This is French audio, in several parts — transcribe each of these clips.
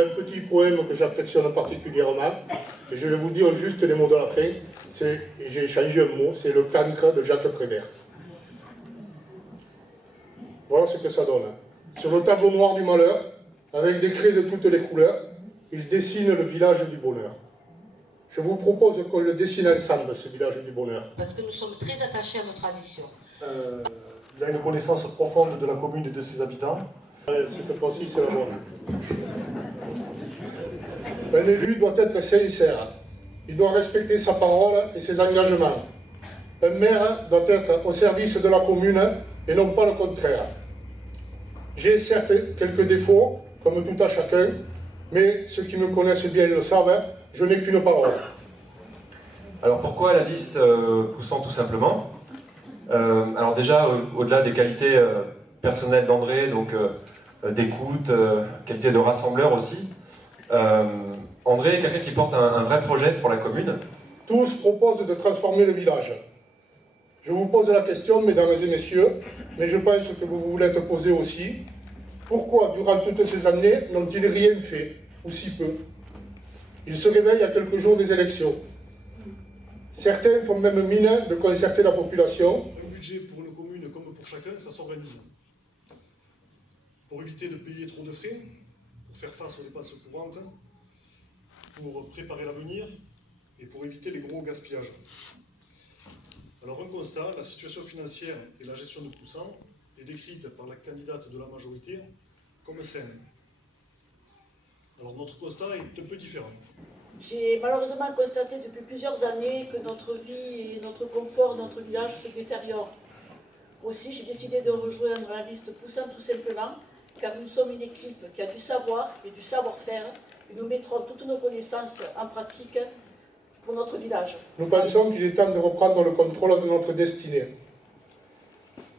Un petit poème que j'affectionne particulièrement, et je vais vous dire juste les mots de la fin, j'ai changé un mot, c'est le cancre de Jacques Prévert. Voilà ce que ça donne. Sur le tableau noir du malheur, avec des craies de toutes les couleurs, il dessine le village du bonheur. Je vous propose qu'on le dessine ensemble, ce village du bonheur. Parce que nous sommes très attachés à nos traditions. Il a une connaissance profonde de la commune et de ses habitants. Cette fois-ci, c'est la bonne. Un élu doit être sincère. Il doit respecter sa parole et ses engagements. Un maire doit être au service de la commune et non pas le contraire. J'ai certes quelques défauts, comme tout à chacun, mais ceux qui me connaissent bien le savent, je n'ai qu'une parole. Alors pourquoi la liste poussant tout simplement? Alors déjà, au-delà des qualités personnelles d'André, donc d'écoute, qualité de rassembleur aussi, André est quelqu'un qui porte un vrai projet pour la commune. Tous proposent de transformer le village. Je vous pose la question, mesdames et messieurs, mais je pense que vous vous l'êtes posée aussi. Pourquoi, durant toutes ces années, n'ont-ils rien fait, ou si peu? Ils se réveillent à quelques jours des élections. Certains font même mine de concerter la population. Un budget pour une commune comme pour chacun, ça s'organise. Pour éviter de payer trop de frais, pour faire face aux dépenses courantes, pour préparer l'avenir et pour éviter les gros gaspillages. Alors un constat, la situation financière et la gestion de Poussan est décrite par la candidate de la majorité comme saine. Alors notre constat est un peu différent. J'ai malheureusement constaté depuis plusieurs années que notre vie et notre confort, notre village se détériorent. Aussi, j'ai décidé de rejoindre la liste Poussan tout simplement, car nous sommes une équipe qui a du savoir et du savoir-faire, et nous mettrons toutes nos connaissances en pratique pour notre village. Nous pensons qu'il est temps de reprendre le contrôle de notre destinée,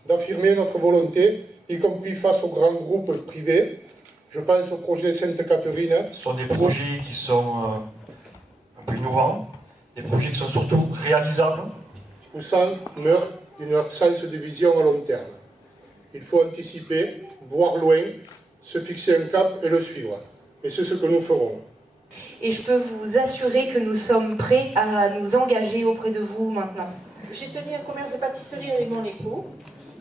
d'affirmer notre volonté, y compris face aux grands groupes privés. Je pense au projet Sainte-Catherine. Ce sont des projets qui sont un peu innovants, des projets qui sont surtout réalisables. Poussan meurt d'une absence de vision à long terme. Il faut anticiper, voir loin, se fixer un cap et le suivre. Et c'est ce que nous ferons. Et je peux vous assurer que nous sommes prêts à nous engager auprès de vous maintenant. J'ai tenu un commerce de pâtisserie avec mon époux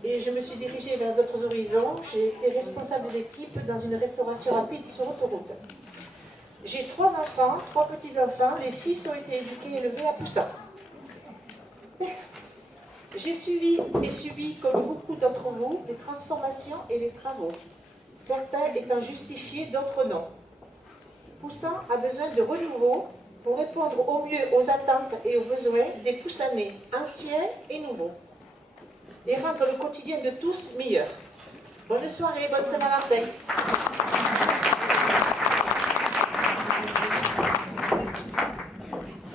et je me suis dirigée vers d'autres horizons. J'ai été responsable d'équipe dans une restauration rapide sur autoroute. J'ai 3 enfants, 3 petits-enfants, les 6 ont été éduqués et élevés à Poussan. J'ai suivi et subi, comme beaucoup d'entre vous, les transformations et les travaux, certains étant justifiés, d'autres non. Poussan a besoin de renouveau pour répondre au mieux aux attentes et aux besoins des Poussanais, anciens et nouveaux, et rendre le quotidien de tous meilleur. Bonne soirée, bonne Saint-Valentin.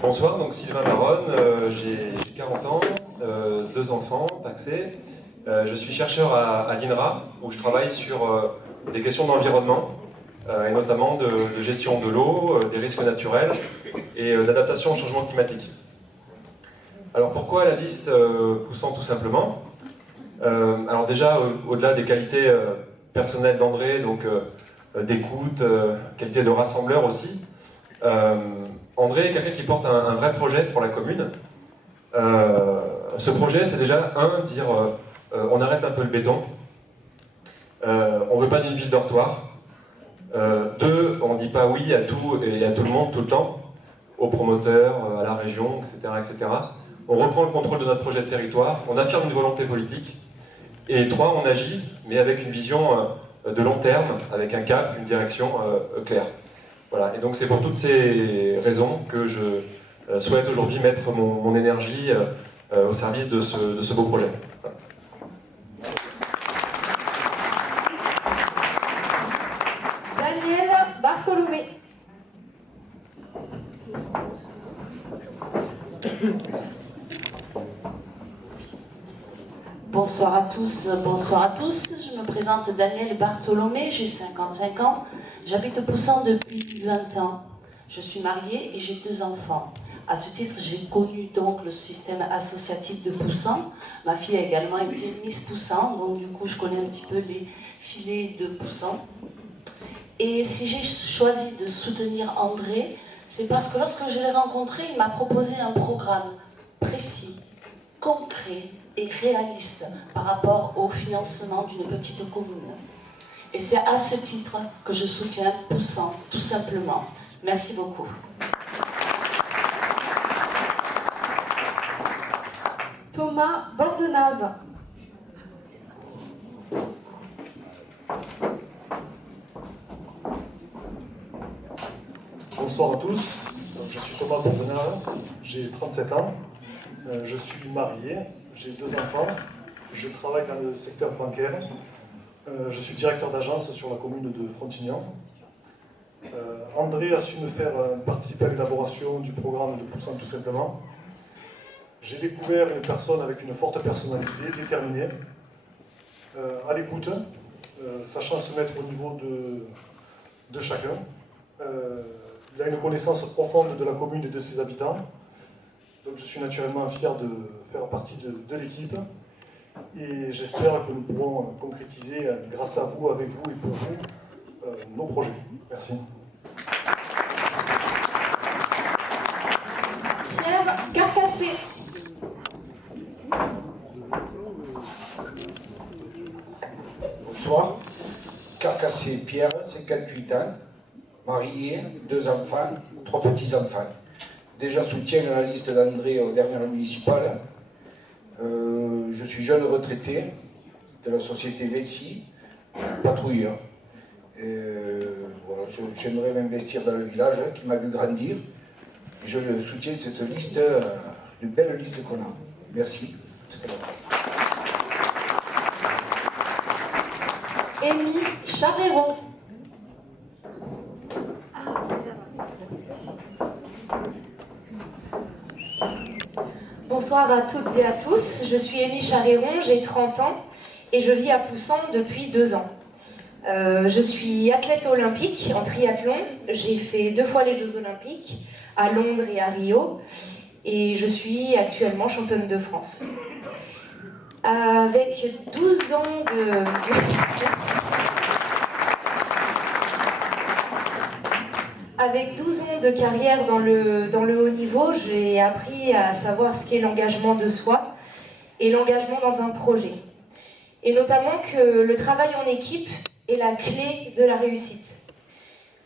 Bonsoir, donc Sylvain Baronne, j'ai 40 ans, 2 enfants, pacsés. Je suis chercheur à l'INRA, où je travaille sur des questions d'environnement, et notamment de gestion de l'eau, des risques naturels et d'adaptation au changement climatique. Alors pourquoi la liste poussant tout simplement? Alors déjà, au-delà des qualités personnelles d'André, donc d'écoute, qualité de rassembleur aussi, André est quelqu'un qui porte un vrai projet pour la commune. Ce projet, c'est déjà, dire on arrête un peu le béton, on ne veut pas d'une ville dortoir. 2, on ne dit pas oui à tout et à tout le monde tout le temps, aux promoteurs, à la région, etc., etc. On reprend le contrôle de notre projet de territoire, on affirme une volonté politique. Et 3, on agit, mais avec une vision de long terme, avec un cap, une direction claire. Voilà. Et donc c'est pour toutes ces raisons que je souhaite aujourd'hui mettre mon énergie au service de ce beau projet. Voilà. Daniel Bartholomé. Bonsoir à tous, bonsoir à tous. Je me présente Daniel Bartholomé, j'ai 55 ans. J'habite Poussan depuis 20 ans. Je suis mariée et j'ai 2 enfants. À ce titre, j'ai connu donc le système associatif de Poussan. Ma fille a également été Miss Poussan, donc du coup je connais un petit peu les filets de Poussan. Et si j'ai choisi de soutenir André, c'est parce que lorsque je l'ai rencontré, il m'a proposé un programme précis, concret et réaliste par rapport au financement d'une petite commune. Et c'est à ce titre que je soutiens Poussant, tout simplement. Merci beaucoup. Thomas Bordenave. Bonsoir à tous, donc, je suis Thomas Bordenave, j'ai 37 ans, je suis marié, j'ai 2 enfants, je travaille dans le secteur bancaire, je suis directeur d'agence sur la commune de Frontignan. André a su me faire participer à l'élaboration du programme de Poussant tout simplement. J'ai découvert une personne avec une forte personnalité, déterminée, à l'écoute, sachant se mettre au niveau de chacun. Il a une connaissance profonde de la commune et de ses habitants. Donc je suis naturellement fier de faire partie de l'équipe. Et j'espère que nous pourrons concrétiser, grâce à vous, avec vous et pour vous, nos projets. Merci. Pierre Carcassé. Bonsoir. Carcassé Pierre, 58 ans, marié, 2 enfants, 3 petits-enfants. Déjà soutien à la liste d'André aux dernières municipales. Je suis jeune retraité de la société Vessi, patrouilleur. Voilà, j'aimerais m'investir dans le village qui m'a vu grandir. Et je soutiens cette liste, une belle liste qu'on a. Merci. Émile Charéron. Bonsoir à toutes et à tous, je suis Émile Charéron, j'ai 30 ans et je vis à Poussant depuis 2 ans. Je suis athlète olympique en triathlon, j'ai fait 2 fois les Jeux Olympiques, à Londres et à Rio, et je suis actuellement championne de France. Avec 12 ans Avec 12 ans de carrière dans le haut niveau, j'ai appris à savoir ce qu'est l'engagement de soi et l'engagement dans un projet. Et notamment que le travail en équipe est la clé de la réussite.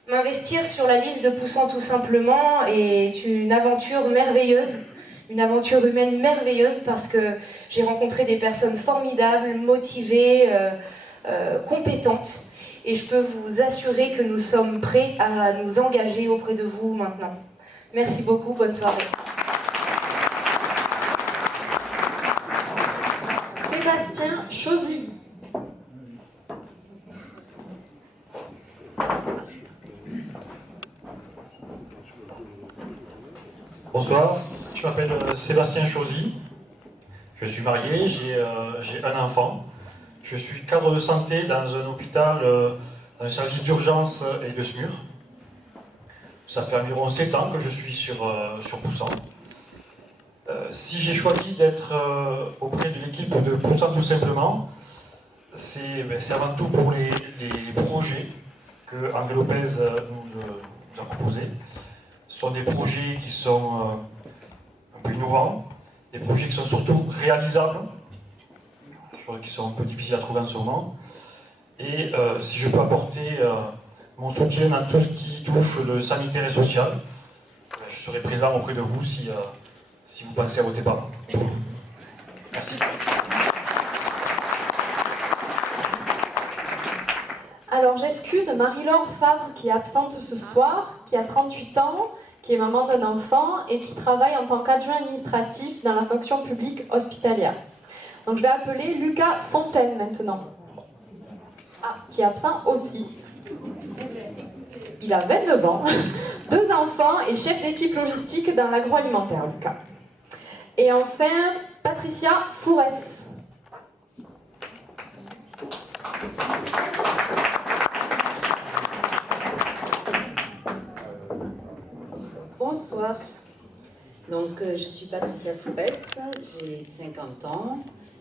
M'investir sur la liste de Poussant tout simplement est une aventure merveilleuse, une aventure humaine merveilleuse parce que j'ai rencontré des personnes formidables, motivées, compétentes. Et je peux vous assurer que nous sommes prêts à nous engager auprès de vous maintenant. Merci beaucoup, bonne soirée. Sébastien Chauzy. Bonsoir, je m'appelle Sébastien Chauzy, je suis marié, j'ai un enfant. Je suis cadre de santé dans un hôpital, dans un service d'urgence et de SMUR. Ça fait environ 7 ans que je suis sur Poussant. Si j'ai choisi d'être auprès de l'équipe de Poussant tout simplement, c'est avant tout pour les projets que André Lopez nous a proposés. Ce sont des projets qui sont un peu innovants, des projets qui sont surtout réalisables, qui sont un peu difficiles à trouver en ce moment. Et si je peux apporter mon soutien dans tout ce qui touche le sanitaire et social, je serai présent auprès de vous si vous pensez à voter par moi. Merci. Alors j'excuse Marie-Laure Favre qui est absente ce soir, qui a 38 ans, qui est maman d'un enfant et qui travaille en tant qu'adjoint administratif dans la fonction publique hospitalière. Donc je vais appeler Lucas Fontaine maintenant. Ah, qui est absent aussi. Il a 29 ans, 2 enfants et chef d'équipe logistique dans l'agroalimentaire, Lucas. Et enfin, Patricia Fourès. Bonsoir. Donc, je suis Patricia Fourès, j'ai 50 ans,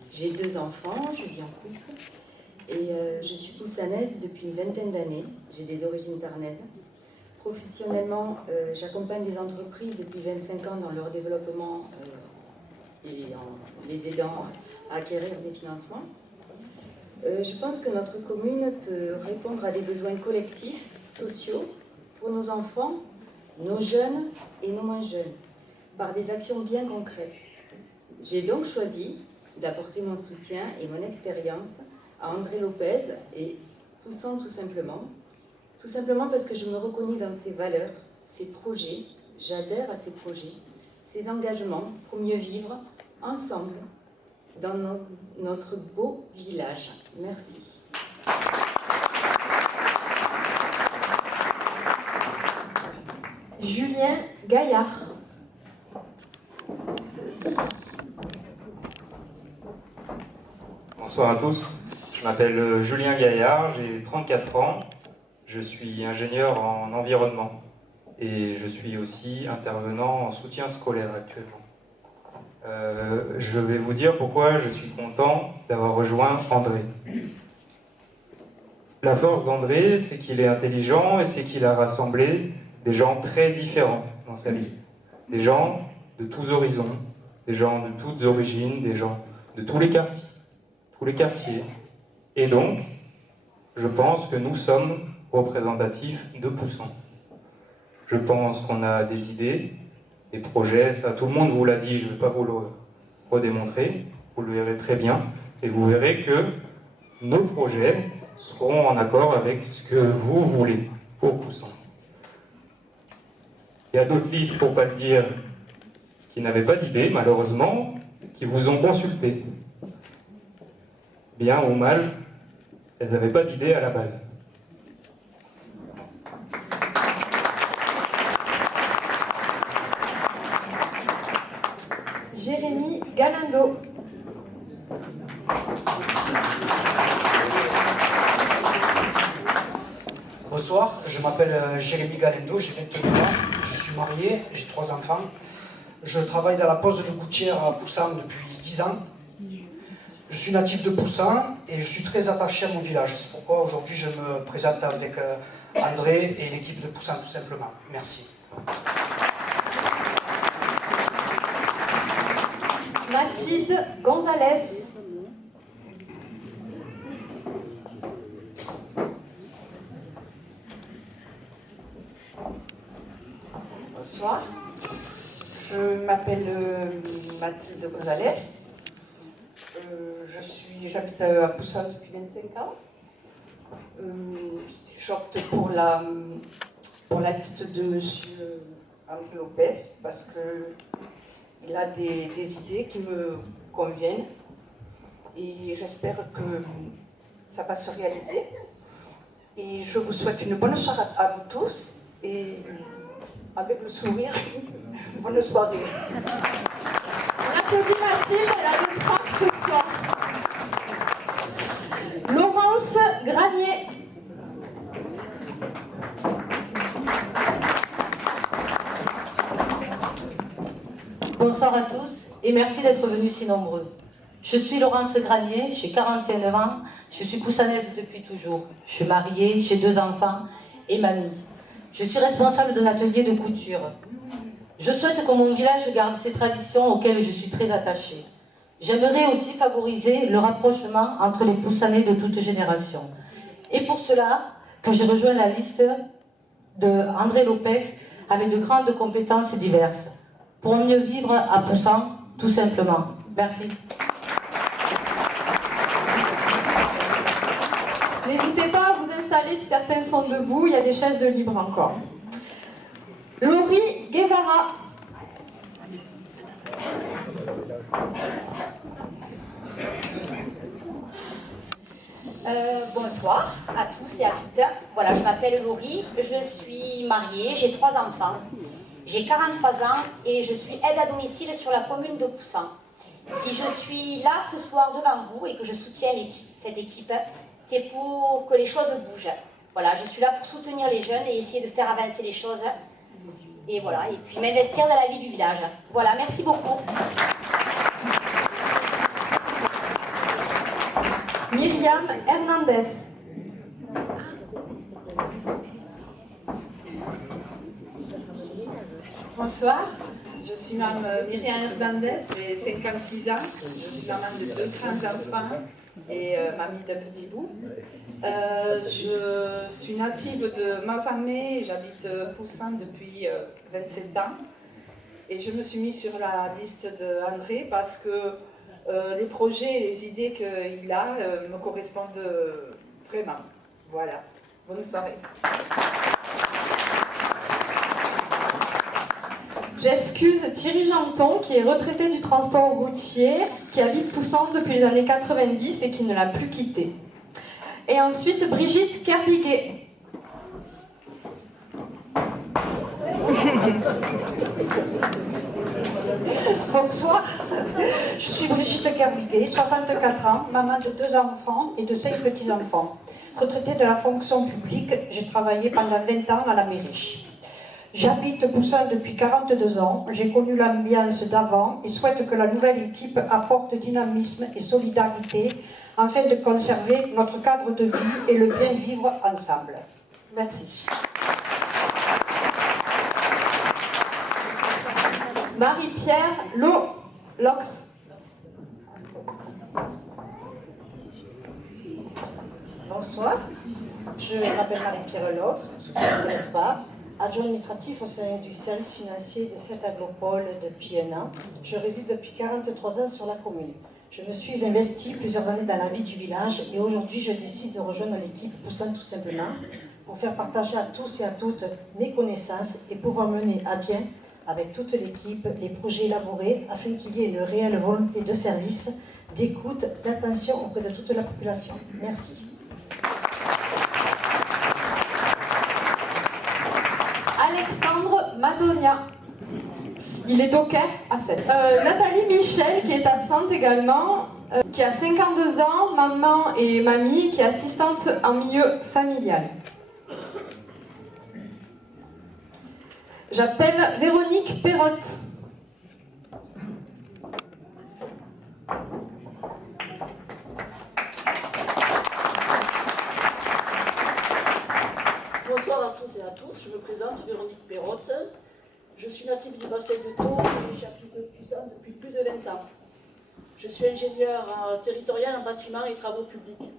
j'ai 2 enfants, je vis en couple. et je suis poussanaise depuis une vingtaine d'années. J'ai des origines tarnaises. Professionnellement, j'accompagne les entreprises depuis 25 ans dans leur développement et en les aidant à acquérir des financements. Je pense que notre commune peut répondre à des besoins collectifs, sociaux, pour nos enfants, nos jeunes et nos moins jeunes, par des actions bien concrètes. J'ai donc choisi d'apporter mon soutien et mon expérience à André Lopez et Poussant tout simplement parce que je me reconnais dans ses valeurs, ses projets, j'adhère à ses projets, ses engagements pour mieux vivre ensemble dans notre beau village. Merci. Julien Gaillard. Bonsoir à tous, je m'appelle Julien Gaillard, j'ai 34 ans, je suis ingénieur en environnement et je suis aussi intervenant en soutien scolaire actuellement. Je vais vous dire pourquoi je suis content d'avoir rejoint André. La force d'André, c'est qu'il est intelligent et c'est qu'il a rassemblé des gens très différents dans sa liste. Des gens de tous horizons, des gens de toutes origines, des gens de tous les quartiers. Et donc, je pense que nous sommes représentatifs de Poussant. Je pense qu'on a des idées, des projets, ça tout le monde vous l'a dit, je ne vais pas vous le redémontrer, vous le verrez très bien, et vous verrez que nos projets seront en accord avec ce que vous voulez pour Poussant. Il y a d'autres listes, pour ne pas le dire, qui n'avaient pas d'idée, malheureusement, qui vous ont consulté. Bien ou mal, elles n'avaient pas d'idée à la base. Jérémy Galindo. Bonsoir, je m'appelle Jérémy Galindo, j'ai 29 ans, je suis marié, j'ai 3 enfants. Je travaille dans la pose de gouttière à Poussant depuis 10 ans. Je suis natif de Poussant et je suis très attaché à mon village. C'est pourquoi aujourd'hui je me présente avec André et l'équipe de Poussant tout simplement. Merci. Mathilde Gonzalez. Bonsoir, je m'appelle Mathilde Gonzalez, j'habite à Poussant depuis 25 ans. J'opte pour la liste de M. André Lopez parce qu'il a des idées qui me conviennent et j'espère que ça va se réaliser. Et je vous souhaite une bonne soirée à vous tous et avec le sourire, bonne soirée. On applaudit Mathilde, elle a le frappe ce soir. Laurence Granier. Bonsoir à tous et merci d'être venus si nombreux. Je suis Laurence Granier, j'ai 41 ans, je suis poussanaise depuis toujours. Je suis mariée, j'ai 2 enfants et mamie. Je suis responsable d'un atelier de couture. Je souhaite que mon village garde ces traditions auxquelles je suis très attachée. J'aimerais aussi favoriser le rapprochement entre les Poussanais de toutes générations. Et pour cela, que j'ai rejoint la liste de André Lopez avec de grandes compétences diverses. Pour mieux vivre à Poussant, tout simplement. Merci. N'hésitez pas à vous installer si certains sont debout, il y a des chaises de libre encore. Laurie Guevara. Bonsoir à tous et à toutes. Voilà, je m'appelle Laurie, je suis mariée, j'ai 3 enfants. J'ai 43 ans et je suis aide à domicile sur la commune de Poussant. Si je suis là ce soir devant vous et que je soutiens cette équipe, c'est pour que les choses bougent. Voilà, je suis là pour soutenir les jeunes et essayer de faire avancer les choses. Et voilà, et puis m'investir dans la vie du village. Voilà, merci beaucoup. Myriam Hernandez. Bonsoir, je suis Mme Myriam Hernandez, j'ai 56 ans, je suis maman de 2 grands-enfants et mamie d'un petit bout. Je suis native de Mazamet et j'habite Poussin depuis 27 ans. Et je me suis mise sur la liste d'André parce que les projets et les idées qu'il a me correspondent vraiment. Voilà, bonne soirée. J'excuse Thierry Janton, qui est retraité du transport routier, qui habite Poussan depuis les années 90 et qui ne l'a plus quitté. Et ensuite, Brigitte Kerviguet. Bonsoir, je suis Brigitte Kerviguet, 64 ans, maman de 2 enfants et de 5 petits-enfants. Retraitée de la fonction publique, j'ai travaillé pendant 20 ans à la mairie. J'habite Poussin depuis 42 ans, j'ai connu l'ambiance d'avant et souhaite que la nouvelle équipe apporte dynamisme et solidarité afin de conserver notre cadre de vie et le bien vivre ensemble. Merci. Marie-Pierre Lox. Bonsoir, je m'appelle Marie-Pierre Lox, je ne me connais pas. Adjoint administratif au sein du service financier de cette agropole depuis 1 an. Je réside depuis 43 ans sur la commune. Je me suis investie plusieurs années dans la vie du village et aujourd'hui je décide de rejoindre l'équipe Poussin tout simplement pour faire partager à tous et à toutes mes connaissances et pouvoir mener à bien avec toute l'équipe les projets élaborés afin qu'il y ait une réelle volonté de service, d'écoute, d'attention auprès de toute la population. Merci. Alexandre Madonia. Il est docker à 7. Nathalie Michel, qui est absente également, qui a 52 ans, maman et mamie, qui est assistante en milieu familial. J'appelle Véronique Perrotte. Bonsoir à toutes et à tous, je me présente Véronique Perrotte. Je suis native du bassin de Thau et j'habite Poussin depuis plus de 20 ans. Je suis ingénieure territoriale en bâtiment et travaux publics.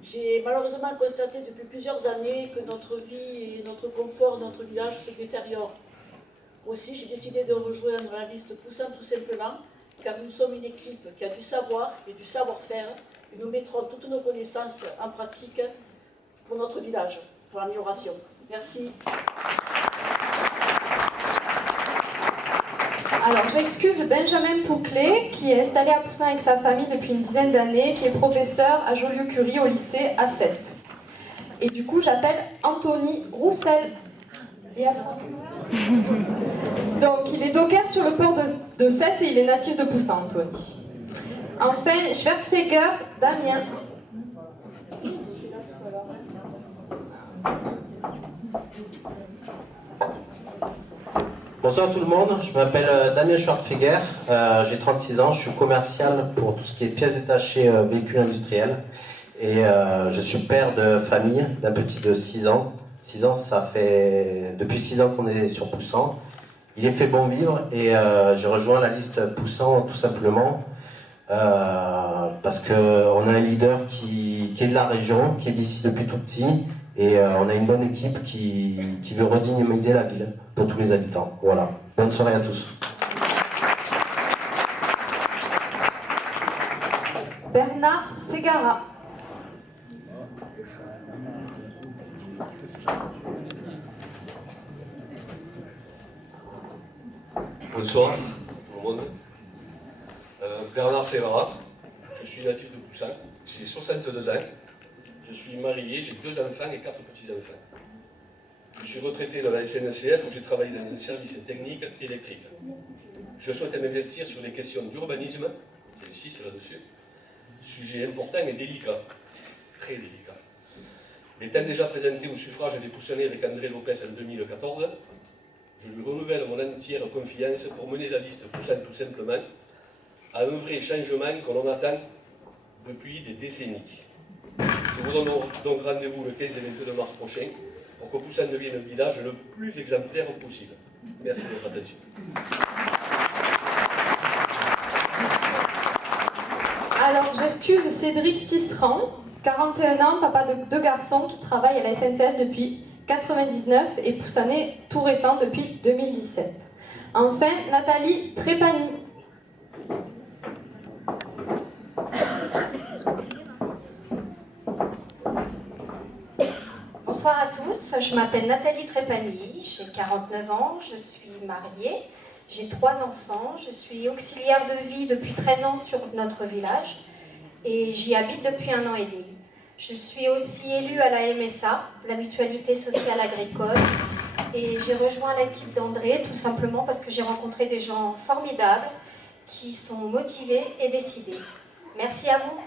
J'ai malheureusement constaté depuis plusieurs années que notre vie et notre confort, notre village se détériorent. Aussi, j'ai décidé de rejoindre la liste Poussin tout simplement, car nous sommes une équipe qui a du savoir et du savoir-faire et nous mettrons toutes nos connaissances en pratique pour notre village, pour l'amélioration. Merci. Alors, j'excuse Benjamin Pouclet, qui est installé à Poussin avec sa famille depuis une dizaine d'années, qui est professeur à Joliot-Curie au lycée A7. Et du coup, j'appelle Anthony Roussel. Donc, il est docker sur le port de Sète et il est natif de Poussin, Anthony. Enfin, Schwertfeger Damien. Bonsoir tout le monde, je m'appelle Daniel Schwartfeger, j'ai 36 ans, je suis commercial pour tout ce qui est pièces détachées véhicules industriels et je suis père de famille d'un petit de 6 ans. 6 ans, ça fait depuis 6 ans qu'on est sur Poussin. Il est fait bon vivre et j'ai rejoint la liste Poussin tout simplement parce qu'on a un leader qui est de la région, qui est d'ici depuis tout petit. Et on a une bonne équipe qui veut redynamiser la ville pour tous les habitants. Voilà. Bonne soirée à tous. Bernard Ségara. Bonsoir tout le monde. Bernard Ségara, je suis natif de Poussin, j'ai 62 ans. Je suis marié, j'ai 2 enfants et 4 petits-enfants. Je suis retraité de la SNCF où j'ai travaillé dans un service technique électrique. Je souhaite m'investir sur les questions d'urbanisme, j'ai 6 là-dessus, sujet important et délicat, très délicat. M'étant déjà présenté au suffrage des Poussonnais avec André Lopez en 2014, je lui renouvelle mon entière confiance pour mener la liste Poussin tout simplement à un vrai changement que l'on attend depuis des décennies. Je vous donne donc rendez-vous le 15 et 22 mars prochain pour que Poussane devienne un village le plus exemplaire possible. Merci de votre attention. Alors, j'excuse Cédric Tisserand, 41 ans, papa de 2 garçons qui travaillent à la SNCF depuis 1999 et Poussanais tout récent depuis 2017. Enfin, Nathalie Trépani. Bonsoir à tous, je m'appelle Nathalie Trépani, j'ai 49 ans, je suis mariée, j'ai 3 enfants, je suis auxiliaire de vie depuis 13 ans sur notre village et j'y habite depuis 1 an et demi. Je suis aussi élue à la MSA, la Mutualité Sociale Agricole, et j'ai rejoint l'équipe d'André tout simplement parce que j'ai rencontré des gens formidables qui sont motivés et décidés. Merci à vous.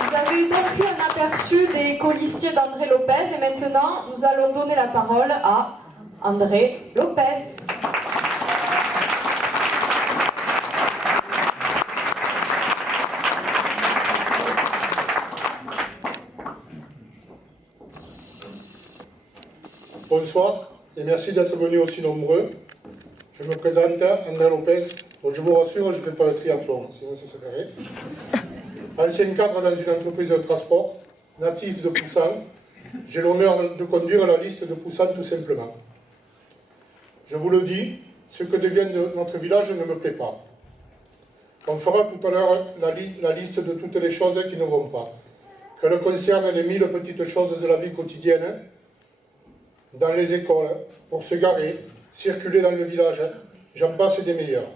Vous avez eu donc eu un aperçu des colistiers d'André Lopez et maintenant nous allons donner la parole à André Lopez. Bonsoir et merci d'être venus aussi nombreux. Je me présente, André Lopez. Donc je vous rassure, je ne fais pas le triathlon, sinon ça serait. Ancien cadre dans une entreprise de transport, natif de Poussane. J'ai l'honneur de conduire la liste de Poussane tout simplement. Je vous le dis, ce que devient notre village ne me plaît pas. On fera tout à l'heure la liste de toutes les choses qui ne vont pas. Qu'elles concernent les 1000 petites choses de la vie quotidienne, dans les écoles, pour se garer, circuler dans le village, j'en passe des meilleurs.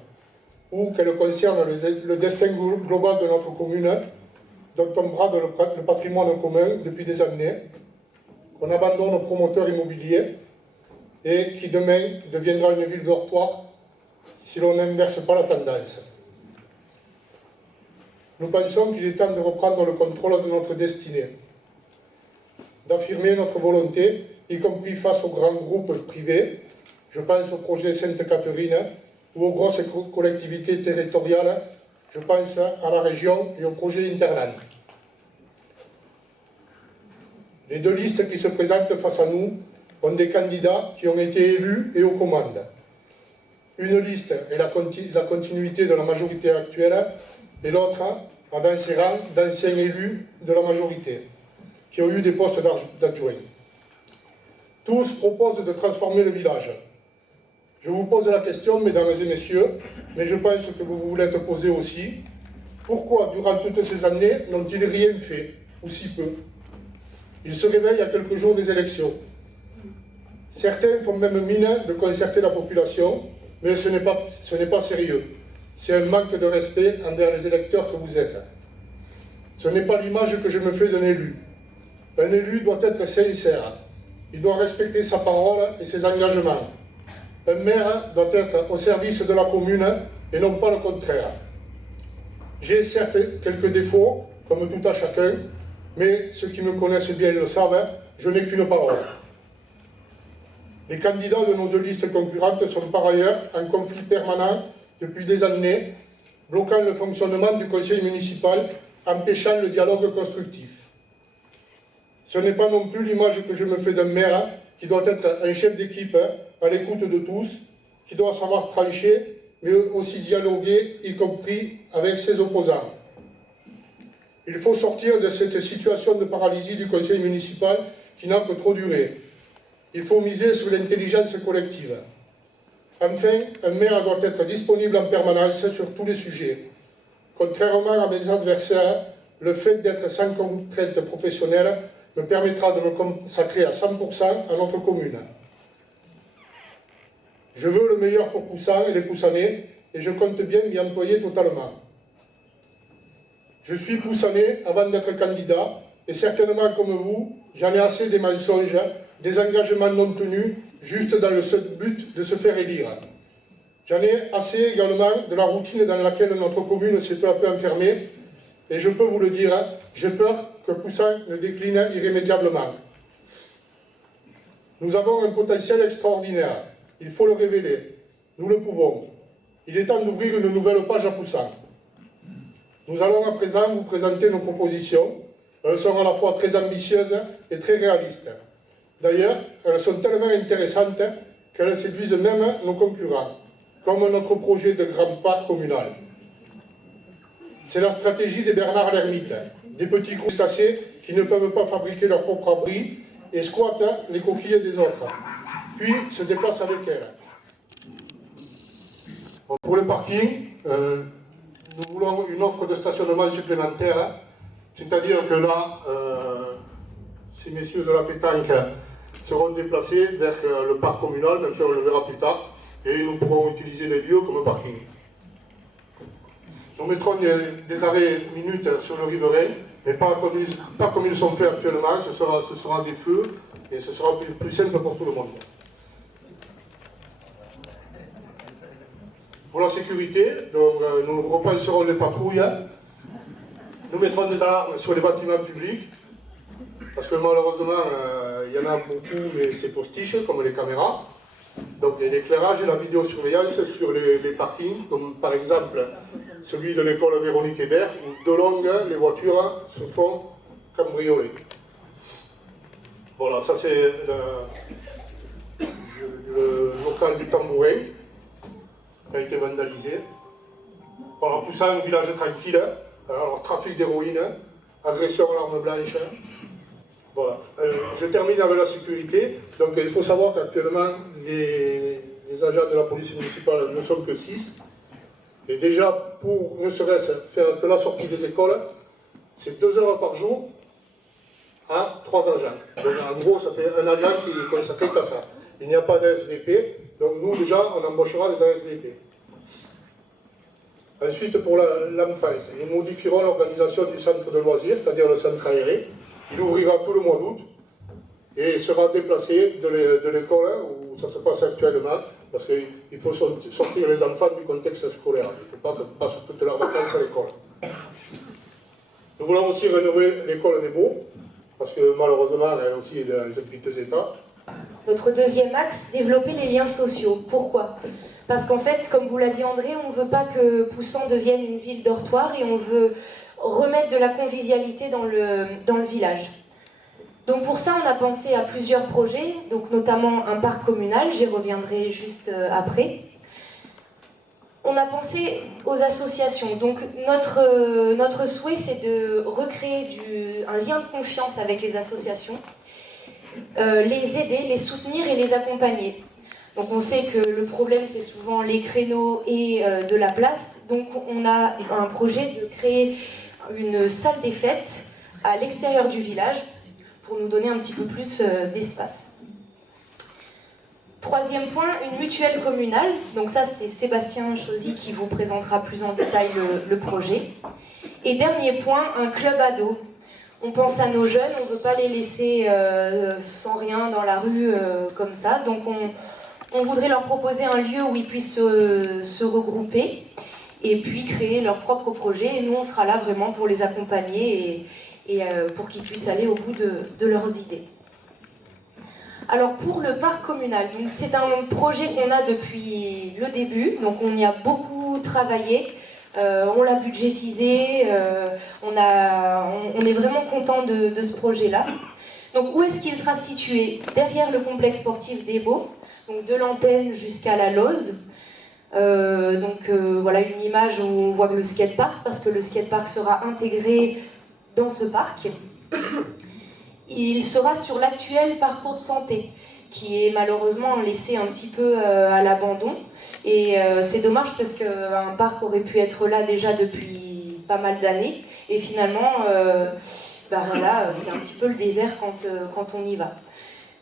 Ou qu'elle concerne le destin global de notre commune, dont on brade le patrimoine commun depuis des années, qu'on abandonne aux promoteurs immobiliers, et qui demain deviendra une ville dortoir si l'on n'inverse pas la tendance. Nous pensons qu'il est temps de reprendre le contrôle de notre destinée, d'affirmer notre volonté, y compris face aux grands groupes privés, je pense au projet Sainte-Catherine, ou aux grosses collectivités territoriales, je pense à la région et au projet Interland. Les 2 listes qui se présentent face à nous ont des candidats qui ont été élus et aux commandes. Une liste est la continuité de la majorité actuelle et l'autre a dans ses rangs d'anciens élus de la majorité, qui ont eu des postes d'adjoints. Tous proposent de transformer le village. Je vous pose la question, mesdames et messieurs, mais je pense que vous vous l'êtes posée aussi. Pourquoi, durant toutes ces années, n'ont-ils rien fait, ou si peu? Ils se réveillent à quelques jours des élections. Certains font même mine de concerter la population, mais ce n'est pas sérieux. C'est un manque de respect envers les électeurs que vous êtes. Ce n'est pas l'image que je me fais d'un élu. Un élu doit être sincère. Il doit respecter sa parole et ses engagements. Un maire doit être au service de la commune et non pas le contraire. J'ai certes quelques défauts, comme tout à chacun, mais ceux qui me connaissent bien le savent, je n'ai qu'une parole. Les candidats de nos 2 listes concurrentes sont par ailleurs en conflit permanent depuis des années, bloquant le fonctionnement du conseil municipal, empêchant le dialogue constructif. Ce n'est pas non plus l'image que je me fais d'un maire qui doit être un chef d'équipe à l'écoute de tous, qui doit savoir trancher, mais aussi dialoguer, y compris avec ses opposants. Il faut sortir de cette situation de paralysie du conseil municipal qui n'a que trop duré. Il faut miser sur l'intelligence collective. Enfin, un maire doit être disponible en permanence sur tous les sujets. Contrairement à mes adversaires, le fait d'être sans contrainte professionnelle me permettra de me consacrer à 100% à notre commune. Je veux le meilleur pour Poussane et les Poussanais, et je compte bien m'y employer totalement. Je suis Poussanais avant d'être candidat, et certainement comme vous, j'en ai assez des mensonges, des engagements non tenus, juste dans le seul but de se faire élire. J'en ai assez également de la routine dans laquelle notre commune s'est peu à peu enfermée, et je peux vous le dire, j'ai peur que Poussane ne décline irrémédiablement. Nous avons un potentiel extraordinaire, il faut le révéler, nous le pouvons. Il est temps d'ouvrir une nouvelle page à Poussan. Nous allons à présent vous présenter nos propositions. Elles sont à la fois très ambitieuses et très réalistes. D'ailleurs, elles sont tellement intéressantes qu'elles séduisent même nos concurrents, comme notre projet de grand parc communal. C'est la stratégie des Bernard l'Ermite, des petits crustacés qui ne peuvent pas fabriquer leur propre abri et squattent les coquilles des autres, puis se déplacent avec elles. Pour le parking, nous voulons une offre de stationnement supplémentaire, c'est-à-dire que là, ces messieurs de la pétanque seront déplacés vers le parc communal, même si on le verra plus tard, et nous pourrons utiliser les lieux comme parking. Nous mettrons des arrêts minutes sur le riverain, mais pas comme ils sont faits actuellement, ce sera des feux, et ce sera plus simple pour tout le monde. Pour la sécurité, donc, nous repenserons les patrouilles. Nous mettrons des alarmes sur les bâtiments publics, parce que malheureusement, il y en a beaucoup, mais c'est postiche, comme les caméras. Donc il y a l'éclairage et la vidéosurveillance sur les parkings, comme par exemple celui de l'école Véronique Hébert, où de longue, les voitures se font cambrioler. Voilà, ça c'est le local du Tambourin, qui a été vandalisé. Voilà, tout ça, un village tranquille. Alors, trafic d'héroïne, agression à l'arme blanche. Voilà. Je termine avec la sécurité. Donc, il faut savoir qu'actuellement, les agents de la police municipale ne sont que 6. Et déjà, pour ne serait-ce faire que la sortie des écoles, c'est 2 heures par jour à 3 agents. Donc, en gros, ça fait un agent qui est consacré qu'à ça. Il n'y a pas d'ASVP. Donc, nous, déjà, on embauchera des ASVP. Ensuite, pour l'enfance, nous modifierons l'organisation du centre de loisirs, c'est-à-dire le centre aéré. Il ouvrira tout le mois d'août et sera déplacé de l'école où ça se passe actuellement, parce qu'il faut sortir les enfants du contexte scolaire. Il ne faut pas qu'ils passent toutes leurs vacances à l'école. Nous voulons aussi rénover l'école des Beaux, parce que malheureusement, elle aussi est dans un piteux état. Notre deuxième axe, développer les liens sociaux. Pourquoi ? Parce qu'en fait, comme vous l'a dit André, on ne veut pas que Poussan devienne une ville dortoir et on veut remettre de la convivialité dans le village. Donc pour ça, on a pensé à plusieurs projets, donc notamment un parc communal, j'y reviendrai juste après. On a pensé aux associations. Donc notre souhait, c'est de recréer un lien de confiance avec les associations, les aider, les soutenir et les accompagner. Donc on sait que le problème, c'est souvent les créneaux et de la place. Donc on a un projet de créer une salle des fêtes à l'extérieur du village pour nous donner un petit peu plus d'espace. Troisième point, une mutuelle communale. Donc ça, c'est Sébastien Chauzy qui vous présentera plus en détail le projet. Et dernier point, un club ado. On pense à nos jeunes, on ne veut pas les laisser sans rien dans la rue comme ça. Donc on voudrait leur proposer un lieu où ils puissent se regrouper et puis créer leur propre projet. Et nous, on sera là vraiment pour les accompagner et pour qu'ils puissent aller au bout de leurs idées. Alors pour le parc communal, c'est un projet qu'on a depuis le début, donc on y a beaucoup travaillé, on l'a budgétisé, on est vraiment content de ce projet-là. Donc où est-ce qu'il sera situé? Derrière le complexe sportif des Beaux, donc de l'antenne jusqu'à la Lose. Voilà une image où on voit le skatepark, parce que le skatepark sera intégré dans ce parc. Il sera sur l'actuel parcours de santé, qui est malheureusement laissé un petit peu à l'abandon. Et c'est dommage parce qu'un parc aurait pu être là déjà depuis pas mal d'années. Et finalement, voilà, c'est un petit peu le désert quand on y va.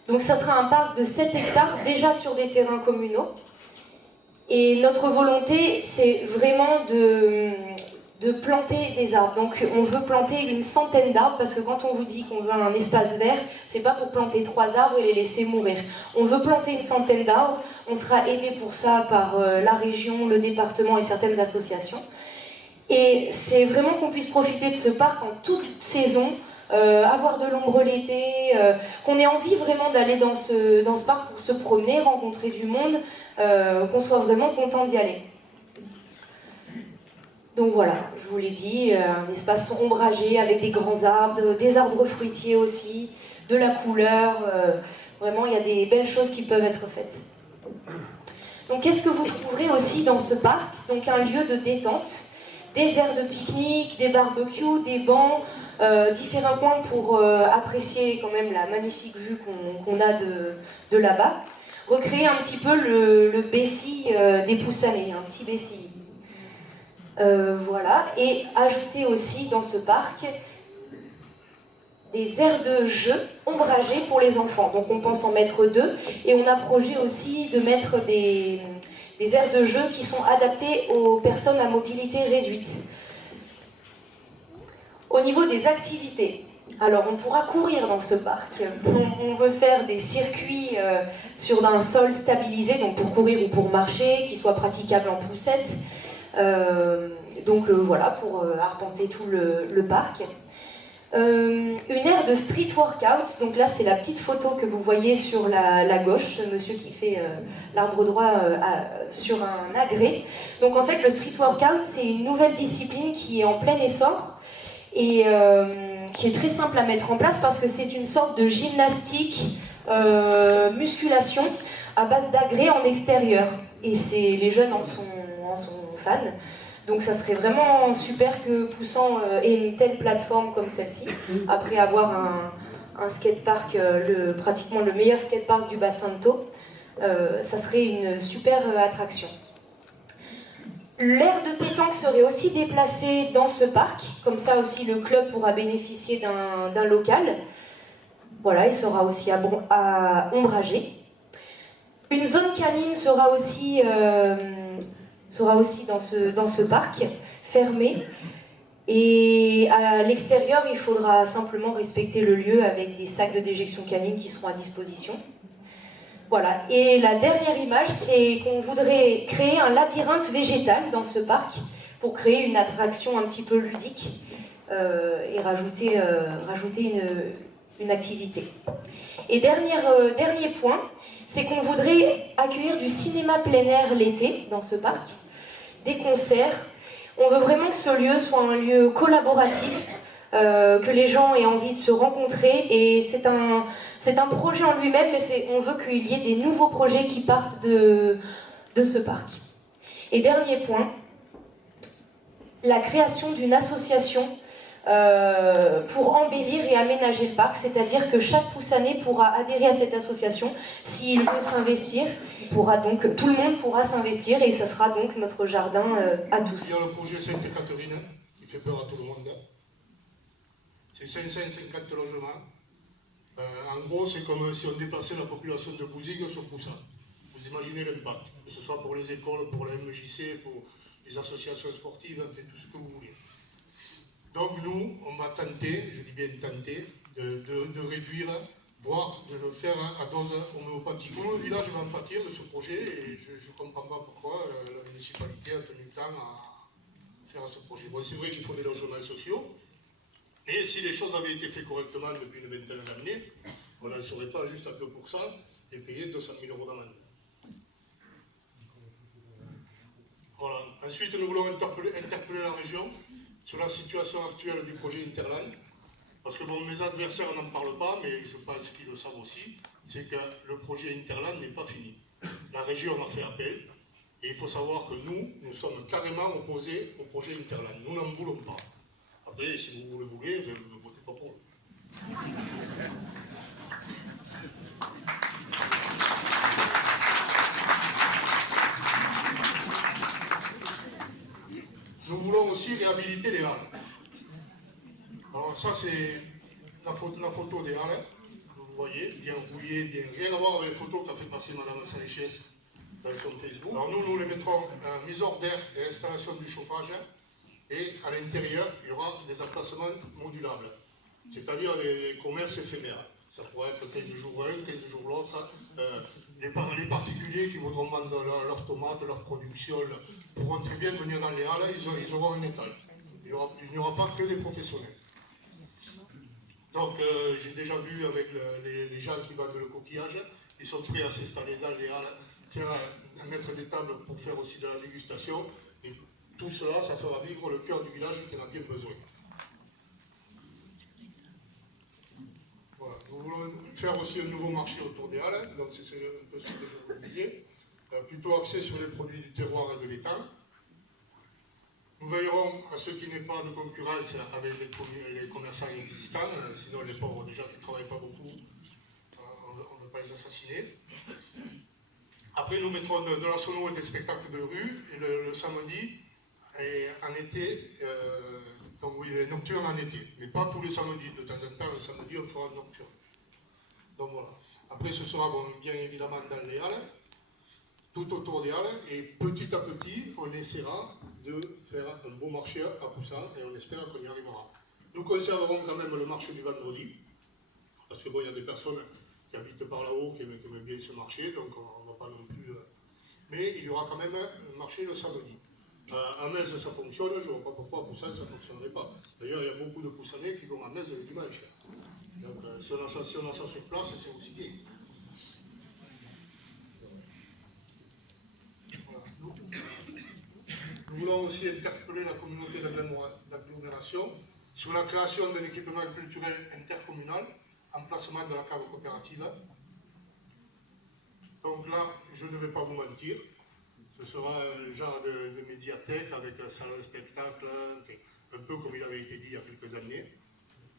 Donc ça sera un parc de 7 hectares, déjà sur des terrains communaux. Et notre volonté, c'est vraiment de planter des arbres. Donc on veut planter une centaine d'arbres, parce que quand on vous dit qu'on veut un espace vert, c'est pas pour planter 3 arbres et les laisser mourir. On veut planter une centaine d'arbres, on sera aidé pour ça par la région, le département et certaines associations. Et c'est vraiment qu'on puisse profiter de ce parc en toute saison, avoir de l'ombre l'été, qu'on ait envie vraiment d'aller dans ce parc pour se promener, rencontrer du monde, qu'on soit vraiment content d'y aller. Donc voilà, je vous l'ai dit, un espace ombragé avec des grands arbres, des arbres fruitiers aussi, de la couleur. Vraiment, il y a des belles choses qui peuvent être faites. Donc qu'est-ce que vous trouverez aussi dans ce parc? Donc un lieu de détente, des aires de pique-nique, des barbecues, des bancs, différents coins pour apprécier quand même la magnifique vue qu'on a de là-bas. Recréer un petit peu le Bessie des Poussanais, un petit Bessie. Voilà, et ajouter aussi dans ce parc des aires de jeu ombragées pour les enfants. Donc on pense en mettre 2, et on a projet aussi de mettre des aires de jeu qui sont adaptées aux personnes à mobilité réduite. Au niveau des activités, alors on pourra courir dans ce parc. On veut faire des circuits sur un sol stabilisé, donc pour courir ou pour marcher, qui soit praticable en poussette. Voilà, pour arpenter tout le parc. Une aire de street workout, donc là c'est la petite photo que vous voyez sur la gauche, ce monsieur qui fait l'arbre droit sur un agrès. Donc en fait le street workout c'est une nouvelle discipline qui est en plein essor et qui est très simple à mettre en place parce que c'est une sorte de gymnastique, musculation à base d'agrès en extérieur, et les jeunes en sont fans. Donc ça serait vraiment super que Poussan ait une telle plateforme comme celle-ci, après avoir un skatepark, pratiquement le meilleur skatepark du bassin de Thau. Ça serait une super attraction. L'aire de pétanque serait aussi déplacée dans ce parc, comme ça aussi le club pourra bénéficier d'un local. Voilà, il sera aussi ombragé. Une zone canine sera aussi dans ce parc, fermé. Et à l'extérieur, il faudra simplement respecter le lieu avec des sacs de déjection canine qui seront à disposition. Voilà. Et la dernière image, c'est qu'on voudrait créer un labyrinthe végétal dans ce parc pour créer une attraction un petit peu ludique et rajouter une activité. Et dernier point, c'est qu'on voudrait accueillir du cinéma plein air l'été dans ce parc, des concerts. On veut vraiment que ce lieu soit un lieu collaboratif, que les gens aient envie de se rencontrer, et c'est un projet en lui-même, mais on veut qu'il y ait des nouveaux projets qui partent de ce parc. Et dernier point, la création d'une association pour embellir et aménager le parc, c'est-à-dire que chaque Poussanais pourra adhérer à cette association. S'il veut s'investir, tout le monde pourra s'investir, et ça sera donc notre jardin à tous. Il y a le projet Sainte-Catherine qui fait peur à tout le monde. C'est 550 logements. En gros, c'est comme si on déplaçait la population de Bouzigues sur Poussin. Vous imaginez l'impact, que ce soit pour les écoles, pour la MJC, pour les associations sportives, enfin tout ce que vous voulez. Donc nous, on va tenter, je dis bien tenter, de réduire, voire de le faire à dose homéopathique. Tout le village va en pâtir de ce projet, et je ne comprends pas pourquoi la municipalité a tenu le temps à faire ce projet. Bon, c'est vrai qu'il faut des logements sociaux, mais si les choses avaient été faites correctement depuis une vingtaine d'années, on n'en serait pas juste à 2% et payer 200 000 € d'amende. Voilà. Ensuite, nous voulons interpeller la région sur la situation actuelle du projet Interland, parce que bon, mes adversaires n'en parlent pas, mais je pense qu'ils le savent aussi, c'est que le projet Interland n'est pas fini. La région a fait appel, et il faut savoir que nous sommes carrément opposés au projet Interland. Nous n'en voulons pas. Après, si vous le voulez, ne votez pas pour. Nous voulons aussi réhabiliter les halles. Alors ça c'est la photo des halles, que vous voyez, bien rouillée, bien rien à voir avec les photos qu'a fait passer Madame Sanchez dans son Facebook. Alors nous les mettrons mise hors d'air et installation du chauffage, et à l'intérieur il y aura des emplacements modulables, c'est-à-dire des commerces éphémères. Ça pourrait être 15 jours l'un, 15 jours l'autre. Les particuliers qui voudront vendre leurs tomates, leur production, pourront très bien venir dans les halles, ils auront un étal. Il n'y aura pas que des professionnels. Donc j'ai déjà vu avec les gens qui vendent le coquillage, ils sont prêts à s'installer dans les halles, mettre des tables pour faire aussi de la dégustation. Et tout cela, ça fera vivre le cœur du village qui en a bien besoin. Voilà. Nous voulons faire aussi un nouveau marché autour des Halles, donc c'est un peu ce que je vous disais, plutôt axé sur les produits du terroir et de l'étang. Nous veillerons à ce qu'il n'y ait pas de concurrence avec les commerçants existants, sinon les pauvres déjà qui ne travaillent pas beaucoup, on ne veut pas les assassiner. Après, nous mettrons de la sono et des spectacles de rue, et le samedi, et en été, donc oui, les nocturnes en été, mais pas tous les samedis, de temps en temps, le samedi, on fera une nocturne. Donc voilà. Après, ce sera bon, bien évidemment dans les Halles, tout autour des Halles, et petit à petit, on essaiera de faire un beau marché à Poussin, et on espère qu'on y arrivera. Nous conserverons quand même le marché du vendredi, parce que bon, il y a des personnes qui habitent par là-haut, qui aiment bien ce marché, donc on ne va pas non plus... mais il y aura quand même un marché le samedi. À Metz, ça fonctionne, je ne vois pas pourquoi à Poussin, ça ne fonctionnerait pas. D'ailleurs, il y a beaucoup de Poussanais qui vont à Metz le dimanche. Donc, si on a ça sur place, c'est aussi bien. Voilà. Nous voulons aussi interpeller la communauté d'agglomération sur la création d'un équipement culturel intercommunal, emplacement de la cave coopérative. Donc là, je ne vais pas vous mentir, ce sera un genre de médiathèque avec un salon de spectacle, un peu comme il avait été dit il y a quelques années.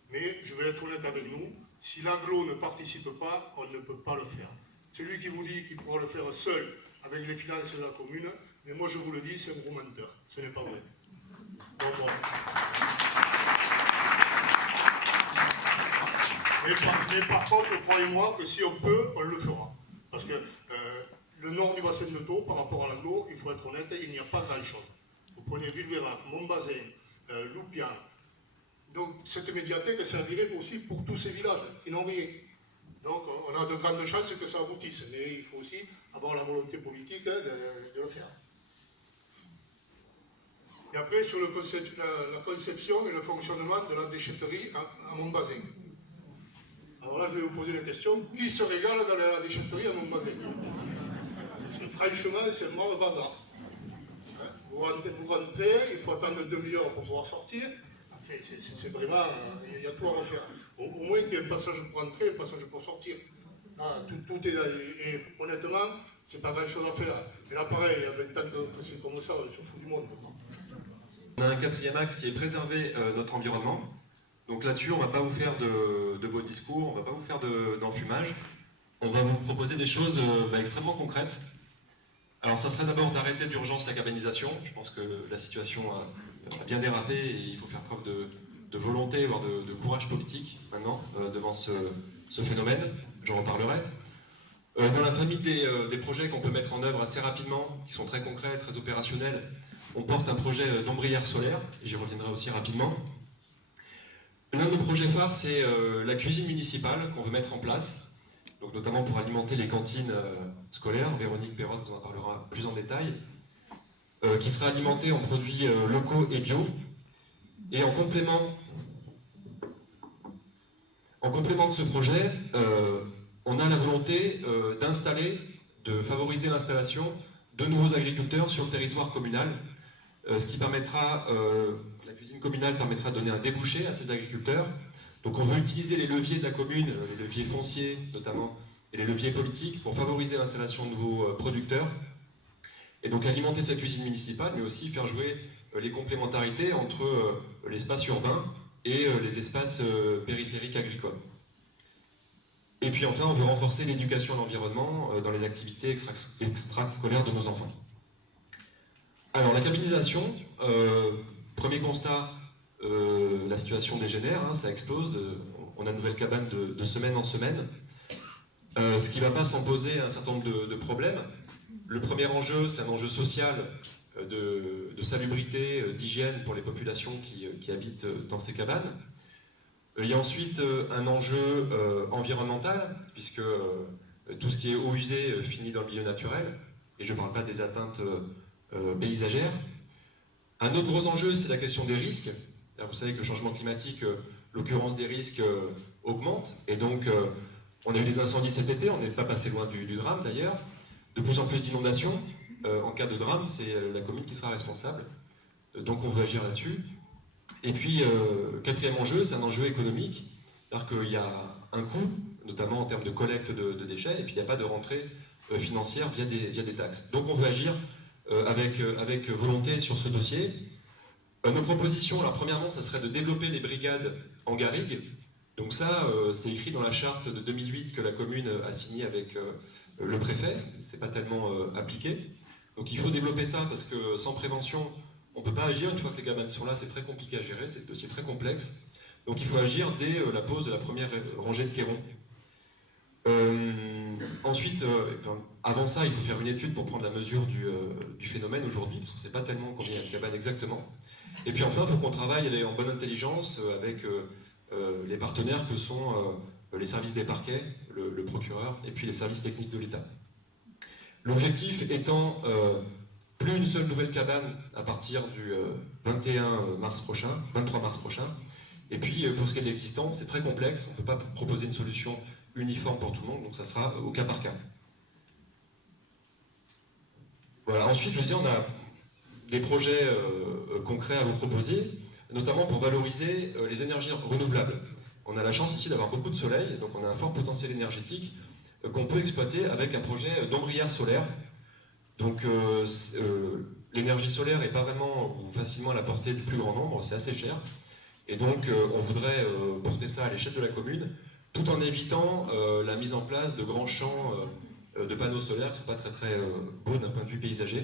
Mais je vais être honnête avec nous, si l'agglo ne participe pas, on ne peut pas le faire. Celui qui vous dit qu'il pourra le faire seul avec les finances de la commune, mais moi je vous le dis, c'est un gros menteur. Ce n'est pas vrai. Donc, bon. Mais par contre, croyez-moi que si on peut, on le fera. Parce que le nord du bassin de Thau, par rapport à l'agglo, il faut être honnête, il n'y a pas grand-chose. Vous prenez Villeverac, Montbazin, Loupian. Donc cette médiathèque servirait aussi pour tous ces villages qui n'ont rien. Donc on a de grandes chances que ça aboutisse, mais il faut aussi avoir la volonté politique de le faire. Et après, sur la conception et le fonctionnement de la déchetterie à Montbazin. Alors là, je vais vous poser la question, qui se régale dans la déchetterie à Montbazin? Parce que franchement, c'est le mort bazar. Vous rentrez, il faut attendre 2 heures pour pouvoir sortir. Enfin, c'est vraiment, il y a tout à refaire. Au moins qu'il y ait un passage pour entrer et un passage pour sortir. Ah, tout est là. Et honnêtement, c'est pas grand chose à faire. Mais là, pareil, il y a 20 ans que c'est comme ça, on se fout du monde. On a un 4e axe qui est préserver notre environnement. Donc là-dessus, on ne va pas vous faire de beaux discours, on ne va pas vous faire d'enfumage. On va vous proposer des choses extrêmement concrètes. Alors ça serait d'abord d'arrêter d'urgence la cabanisation. Je pense que la situation a bien dérapé et il faut faire preuve de volonté, voire de courage politique maintenant devant ce phénomène. J'en reparlerai. Dans la famille des projets qu'on peut mettre en œuvre assez rapidement, qui sont très concrets, très opérationnels, on porte un projet d'ombrière solaire, et j'y reviendrai aussi rapidement. L'un de nos projets phares, c'est la cuisine municipale qu'on veut mettre en place, donc notamment pour alimenter les cantines scolaires. Véronique Perrotte vous en parlera plus en détail, qui sera alimentée en produits locaux et bio. Et en complément de ce projet, on a la volonté de favoriser l'installation de nouveaux agriculteurs sur le territoire communal, ce qui permettra, la cuisine communale permettra de donner un débouché à ces agriculteurs. Donc on veut utiliser les leviers de la commune, les leviers fonciers notamment, et les leviers politiques pour favoriser l'installation de nouveaux producteurs. Et donc alimenter cette cuisine municipale, mais aussi faire jouer les complémentarités entre l'espace urbain et les espaces périphériques agricoles. Et puis enfin, on veut renforcer l'éducation à l'environnement dans les activités extrascolaires de nos enfants. Alors la cabinisation, premier constat, la situation dégénère, ça explose, on a de nouvelles cabanes de semaine en semaine, ce qui ne va pas sans poser un certain nombre de problèmes. Le premier enjeu, c'est un enjeu social de salubrité, d'hygiène pour les populations qui habitent dans ces cabanes. Il y a ensuite un enjeu environnemental, puisque tout ce qui est eau usée finit dans le milieu naturel, et je ne parle pas des atteintes paysagères. Un autre gros enjeu, c'est la question des risques. Alors, vous savez que le changement climatique, l'occurrence des risques augmente, et donc on a eu des incendies cet été, on n'est pas passé loin du drame d'ailleurs. De plus en plus d'inondations. En cas de drame, c'est la commune qui sera responsable. Donc on veut agir là-dessus. Et puis, quatrième enjeu, c'est un enjeu économique. C'est-à-dire qu'il y a un coût, notamment en termes de collecte de déchets, et puis il n'y a pas de rentrée financière via des taxes. Donc on veut agir avec volonté sur ce dossier. Nos propositions, alors premièrement, ça serait de développer les brigades en garrigue. Donc ça, c'est écrit dans la charte de 2008 que la commune a signée avec le préfet. C'est pas tellement appliqué. Donc il faut développer ça parce que sans prévention, on ne peut pas agir. Une fois que les cabanes sont là, c'est très compliqué à gérer, c'est un dossier très complexe. Donc il faut agir dès la pose de la première rangée de cairons. Ensuite, avant ça, il faut faire une étude pour prendre la mesure du phénomène aujourd'hui, parce qu'on ne sait pas tellement combien il y a de cabanes exactement. Et puis enfin, il faut qu'on travaille en bonne intelligence avec les partenaires que sont les services des parquets, le procureur, et puis les services techniques de l'État. L'objectif étant plus une seule nouvelle cabane à partir du 23 mars prochain. Et puis pour ce qui est de l'existant, c'est très complexe, on ne peut pas proposer une solution uniforme pour tout le monde, donc ça sera au cas par cas. Voilà. Ensuite, je veux dire, on a des projets concrets à vous proposer, notamment pour valoriser les énergies renouvelables. On a la chance ici d'avoir beaucoup de soleil, donc on a un fort potentiel énergétique qu'on peut exploiter avec un projet d'ombrière solaire. Donc l'énergie solaire n'est pas vraiment ou facilement à la portée du plus grand nombre, c'est assez cher. Et donc on voudrait porter ça à l'échelle de la commune, tout en évitant la mise en place de grands champs de panneaux solaires qui ne sont pas très beaux d'un point de vue paysager.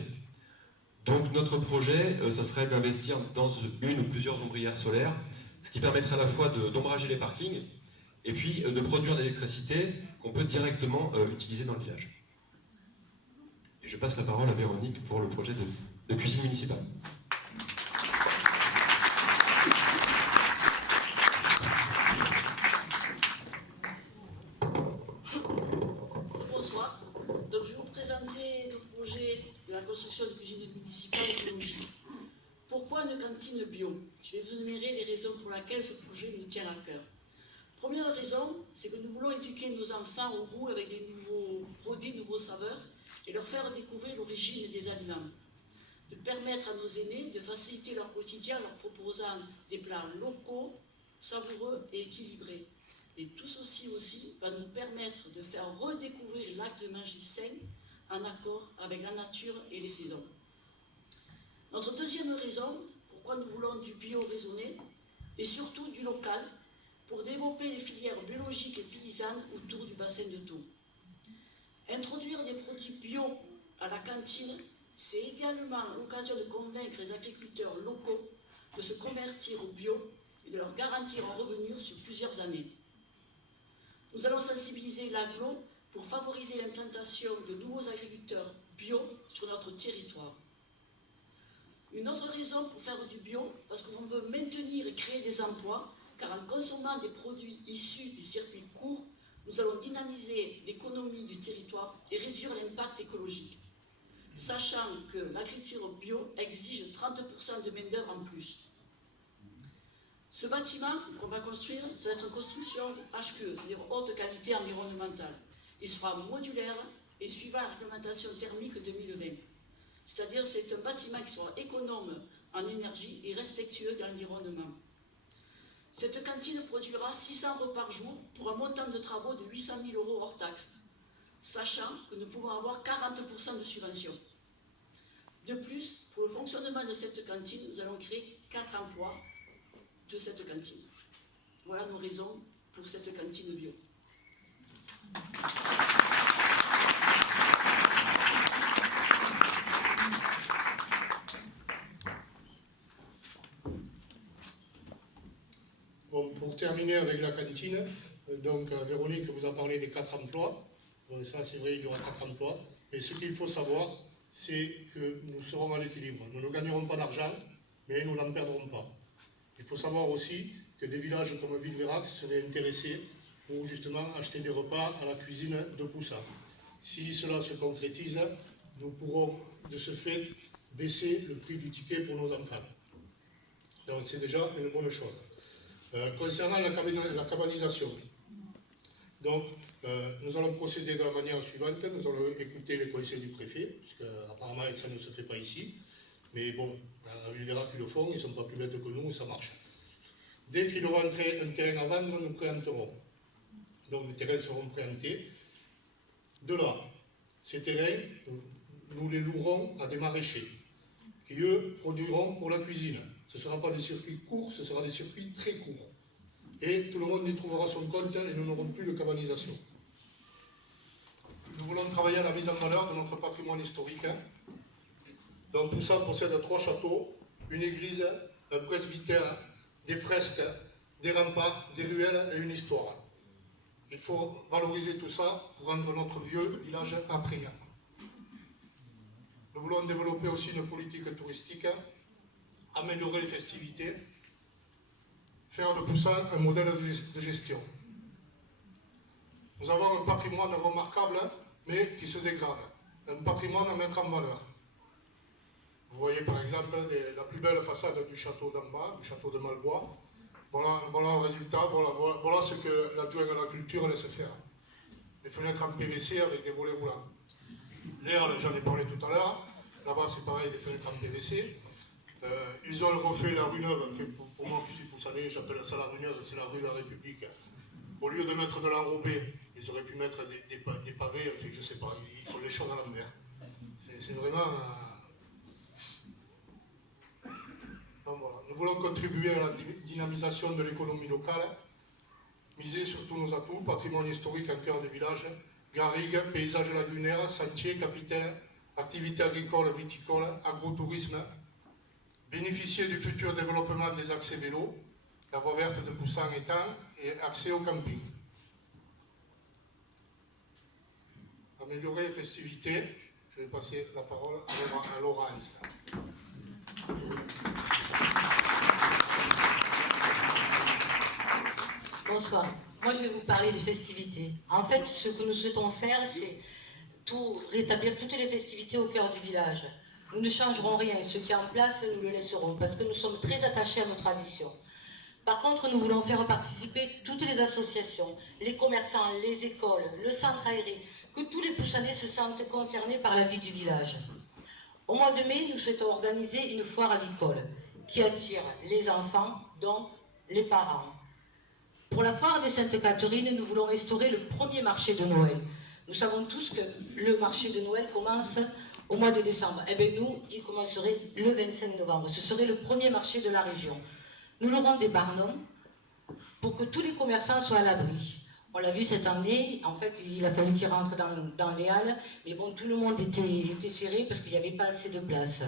Donc notre projet, ça serait d'investir dans une ou plusieurs ombrières solaires, ce qui permettrait à la fois d'ombrager les parkings et puis de produire de l'électricité qu'on peut directement utiliser dans le village. Et je passe la parole à Véronique pour le projet de cuisine municipale. Bonsoir. Donc, je vais vous présenter le projet de la construction de cuisine municipale écologique. Pourquoi une cantine bio? Je vais vous énumérer les raisons pour lesquelles ce projet nous tient à cœur. Première raison, c'est que nous voulons éduquer nos enfants au goût avec des nouveaux produits, nouveaux saveurs, et leur faire découvrir l'origine des aliments. De permettre à nos aînés de faciliter leur quotidien en leur proposant des plats locaux, savoureux et équilibrés. Et tout ceci aussi va nous permettre de faire redécouvrir l'acte de manger sain en accord avec la nature et les saisons. Notre deuxième raison, pourquoi nous voulons du bio raisonné, et surtout du local, pour développer les filières biologiques et paysannes autour du bassin de Thau. Introduire des produits bio à la cantine, c'est également l'occasion de convaincre les agriculteurs locaux de se convertir au bio et de leur garantir un revenu sur plusieurs années. Nous allons sensibiliser l'agglo pour favoriser l'implantation de nouveaux agriculteurs bio sur notre territoire. Une autre raison pour faire du bio, parce qu'on veut maintenir et créer des emplois, car en consommant des produits issus des circuits courts, nous allons dynamiser l'économie du territoire et réduire l'impact écologique, sachant que l'agriculture bio exige 30% de main-d'œuvre en plus. Ce bâtiment qu'on va construire, ça va être une construction HQE, c'est-à-dire haute qualité environnementale. Il sera modulaire et suivant la réglementation thermique 2020. C'est-à-dire c'est un bâtiment qui sera économe en énergie et respectueux de l'environnement. Cette cantine produira 600 repas par jour pour un montant de travaux de 800 000 € hors taxe, sachant que nous pouvons avoir 40% de subvention. De plus, pour le fonctionnement de cette cantine, nous allons créer 4 emplois de cette cantine. Voilà nos raisons pour cette cantine bio. Bon, pour terminer avec la cantine, donc Véronique vous a parlé des 4 emplois. Donc ça c'est vrai, il y aura 4 emplois. Mais ce qu'il faut savoir, c'est que nous serons à l'équilibre. Nous ne gagnerons pas d'argent, mais nous n'en perdrons pas. Il faut savoir aussi que des villages comme Villeveyrac seraient intéressés pour justement acheter des repas à la cuisine de Poussin. Si cela se concrétise, nous pourrons de ce fait baisser le prix du ticket pour nos enfants. Donc c'est déjà une bonne chose. Concernant la cabanisation, donc nous allons procéder de la manière suivante. Nous allons écouter les conseils du préfet, puisque apparemment ça ne se fait pas ici. Mais bon, il verra qu'ils le font, ils ne sont pas plus bêtes que nous et ça marche. Dès qu'il aura un terrain à vendre, nous préempterons. Donc les terrains seront préemptés. De là, ces terrains, nous les louerons à des maraîchers, qui eux produiront pour la cuisine. Ce ne sera pas des circuits courts, ce sera des circuits très courts. Et tout le monde y trouvera son compte et nous n'aurons plus de cabanisation. Nous voulons travailler à la mise en valeur de notre patrimoine historique. Donc tout ça possède 3 châteaux, une église, un presbytère, des fresques, des remparts, des ruelles et une histoire. Il faut valoriser tout ça pour rendre notre vieux village attrayant. Nous voulons développer aussi une politique touristique, améliorer les festivités, faire de Poussan un modèle de gestion. Nous avons un patrimoine remarquable, mais qui se dégrade. Un patrimoine à mettre en valeur. Vous voyez par exemple la plus belle façade du château d'en bas, du château de Malbois. Voilà le résultat, voilà ce que l'adjoint à la culture laisse faire. Des fenêtres en PVC avec des volets roulants. L'air, j'en ai parlé tout à l'heure. Là-bas, c'est pareil, des fenêtres en PVC. Ils ont refait la rue Neuve. Pour moi qui suis poussanais, j'appelle ça la rue Neuve, c'est la rue de la République. Au lieu de mettre de l'enrobé, ils auraient pu mettre des pavés, enfin, je sais pas, ils font les choses à l'envers. C'est vraiment... Donc, voilà. Nous voulons contribuer à la dynamisation de l'économie locale, miser sur tous nos atouts, patrimoine historique en cœur de village, garrigues, paysages lagunaires, sentiers, capitaines, activités agricoles, viticoles, agrotourisme, bénéficier du futur développement des accès vélos, la voie verte de Poussan étant, et accès au camping. Améliorer les festivités, je vais passer la parole à Laurence. Bonsoir. Moi, je vais vous parler des festivités. En fait, ce que nous souhaitons faire, c'est rétablir toutes les festivités au cœur du village. Nous ne changerons rien et ce qui est en place, nous le laisserons parce que nous sommes très attachés à nos traditions. Par contre, nous voulons faire participer toutes les associations, les commerçants, les écoles, le centre aéré, que tous les Poussanais se sentent concernés par la vie du village. Au mois de mai, nous souhaitons organiser une foire avicole qui attire les enfants, donc les parents. Pour la foire des Sainte-Catherine, nous voulons restaurer le premier marché de Noël. Nous savons tous que le marché de Noël commence au mois de décembre. Eh bien nous, il commencerait le 25 novembre. Ce serait le premier marché de la région. Nous l'aurons des barnums pour que tous les commerçants soient à l'abri. On l'a vu cette année, en fait, il a fallu qu'ils rentrent dans les halles, mais bon, tout le monde était serré parce qu'il n'y avait pas assez de place.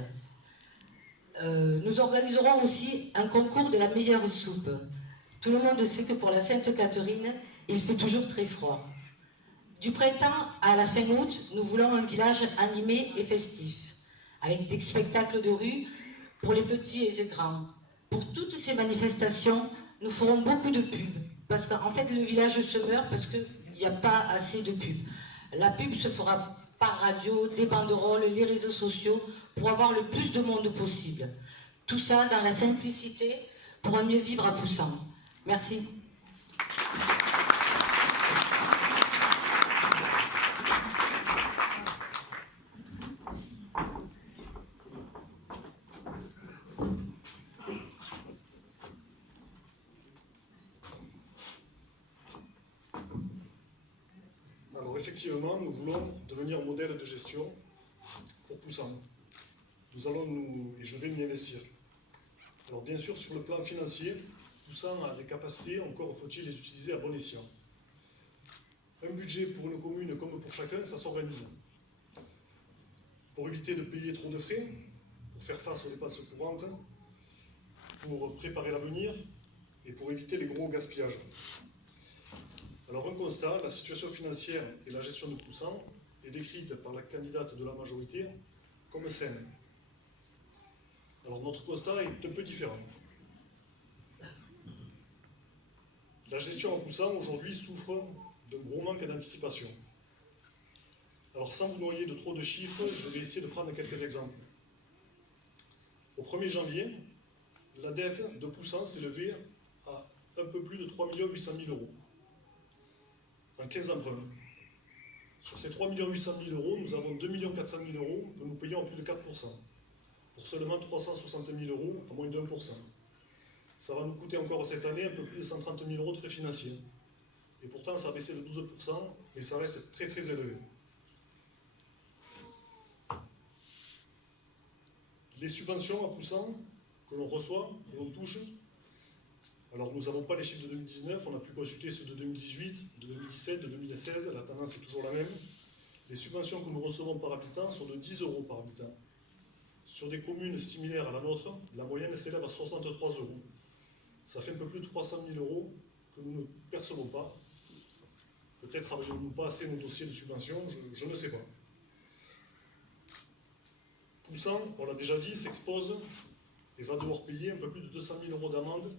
Nous organiserons aussi un concours de la meilleure soupe. Tout le monde sait que pour la Sainte-Catherine, il fait toujours très froid. Du printemps à la fin août, nous voulons un village animé et festif, avec des spectacles de rue pour les petits et les grands. Pour toutes ces manifestations, nous ferons beaucoup de pubs, parce qu'en fait le village se meurt parce qu'il n'y a pas assez de pubs. La pub se fera par radio, des banderoles, les réseaux sociaux, pour avoir le plus de monde possible. Tout ça dans la simplicité, pour un mieux vivre à Poussan. Merci. Alors effectivement, nous voulons devenir modèle de gestion pour Poussan. Et je vais m'y investir. Alors bien sûr, sur le plan financier, Poussan a des capacités, encore faut-il les utiliser à bon escient. Un budget pour une commune comme pour chacun, ça s'organise. Pour éviter de payer trop de frais, pour faire face aux dépenses courantes, pour préparer l'avenir et pour éviter les gros gaspillages. Alors un constat, la situation financière et la gestion de Poussan est décrite par la candidate de la majorité comme saine. Alors notre constat est un peu différent. La gestion à Poussan aujourd'hui souffre d'un gros manque d'anticipation. Alors sans vous noyer de trop de chiffres, je vais essayer de prendre quelques exemples. Au 1er janvier, la dette de Poussan s'est levée à un peu plus de 3 800 000 €. En 15 emprunts. Sur ces 3 800 000 €, nous avons 2 400 000 € que nous payons en plus de 4%. pour seulement 360 000 euros, à moins de 1%. Ça va nous coûter encore cette année un peu plus de 130 000 euros de frais financiers. Et pourtant, ça a baissé de 12%, mais ça reste très très élevé. Les subventions à Poussan que l'on reçoit, que l'on touche, alors nous n'avons pas les chiffres de 2019, on a pu consulter ceux de 2018, de 2017, de 2016, la tendance est toujours la même. Les subventions que nous recevons par habitant sont de 10 euros par habitant. Sur des communes similaires à la nôtre, la moyenne s'élève à 63 euros. Ça fait un peu plus de 300 000 euros que nous ne percevons pas. Peut-être n'avons-nous pas assez nos dossiers de subvention, je ne sais pas. Poussan, on l'a déjà dit, s'expose et va devoir payer un peu plus de 200 000 euros d'amende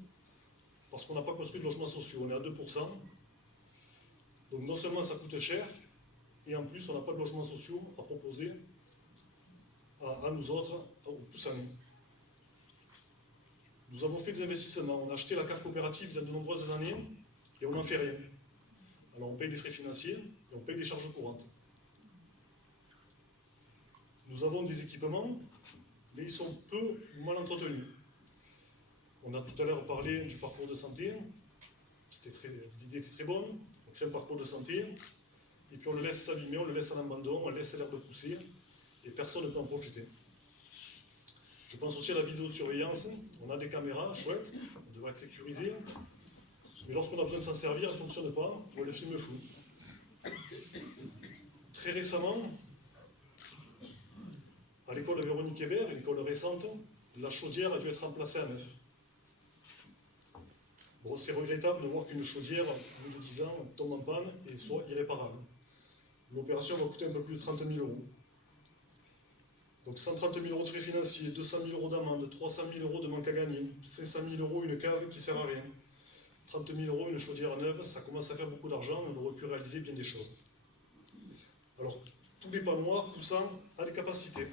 parce qu'on n'a pas construit de logements sociaux. On est à 2%. Donc non seulement ça coûte cher, et en plus on n'a pas de logements sociaux à proposer à nous autres, aux Poussanais. Nous avons fait des investissements, on a acheté la cave coopérative il y a de nombreuses années et on n'en fait rien. Alors on paye des frais financiers et on paye des charges courantes. Nous avons des équipements, mais ils sont peu ou mal entretenus. On a tout à l'heure parlé du parcours de santé, l'idée était très bonne, on crée un parcours de santé, et puis on le laisse s'abîmer, on le laisse à l'abandon, on laisse l'herbe pousser, et personne ne peut en profiter. Je pense aussi à la vidéosurveillance, on a des caméras, chouette, on devrait être sécurisé, mais lorsqu'on a besoin de s'en servir, elle ne fonctionne pas, ou le film flou. Très récemment, à l'école Véronique Hébert, une école récente, la chaudière a dû être remplacée à neuf. Bon, c'est regrettable de voir qu'une chaudière, au bout de 10 ans, tombe en panne et soit irréparable. L'opération va coûter un peu plus de 30 000 euros. Donc 130 000 euros de frais financiers, 200 000 euros d'amende, 300 000 euros de manque à gagner, 500 000 euros une cave qui ne sert à rien, 30 000 euros une chaudière neuve, ça commence à faire beaucoup d'argent, on aurait pu réaliser bien des choses. Alors, tous les panoirs, tout ça, a des capacités.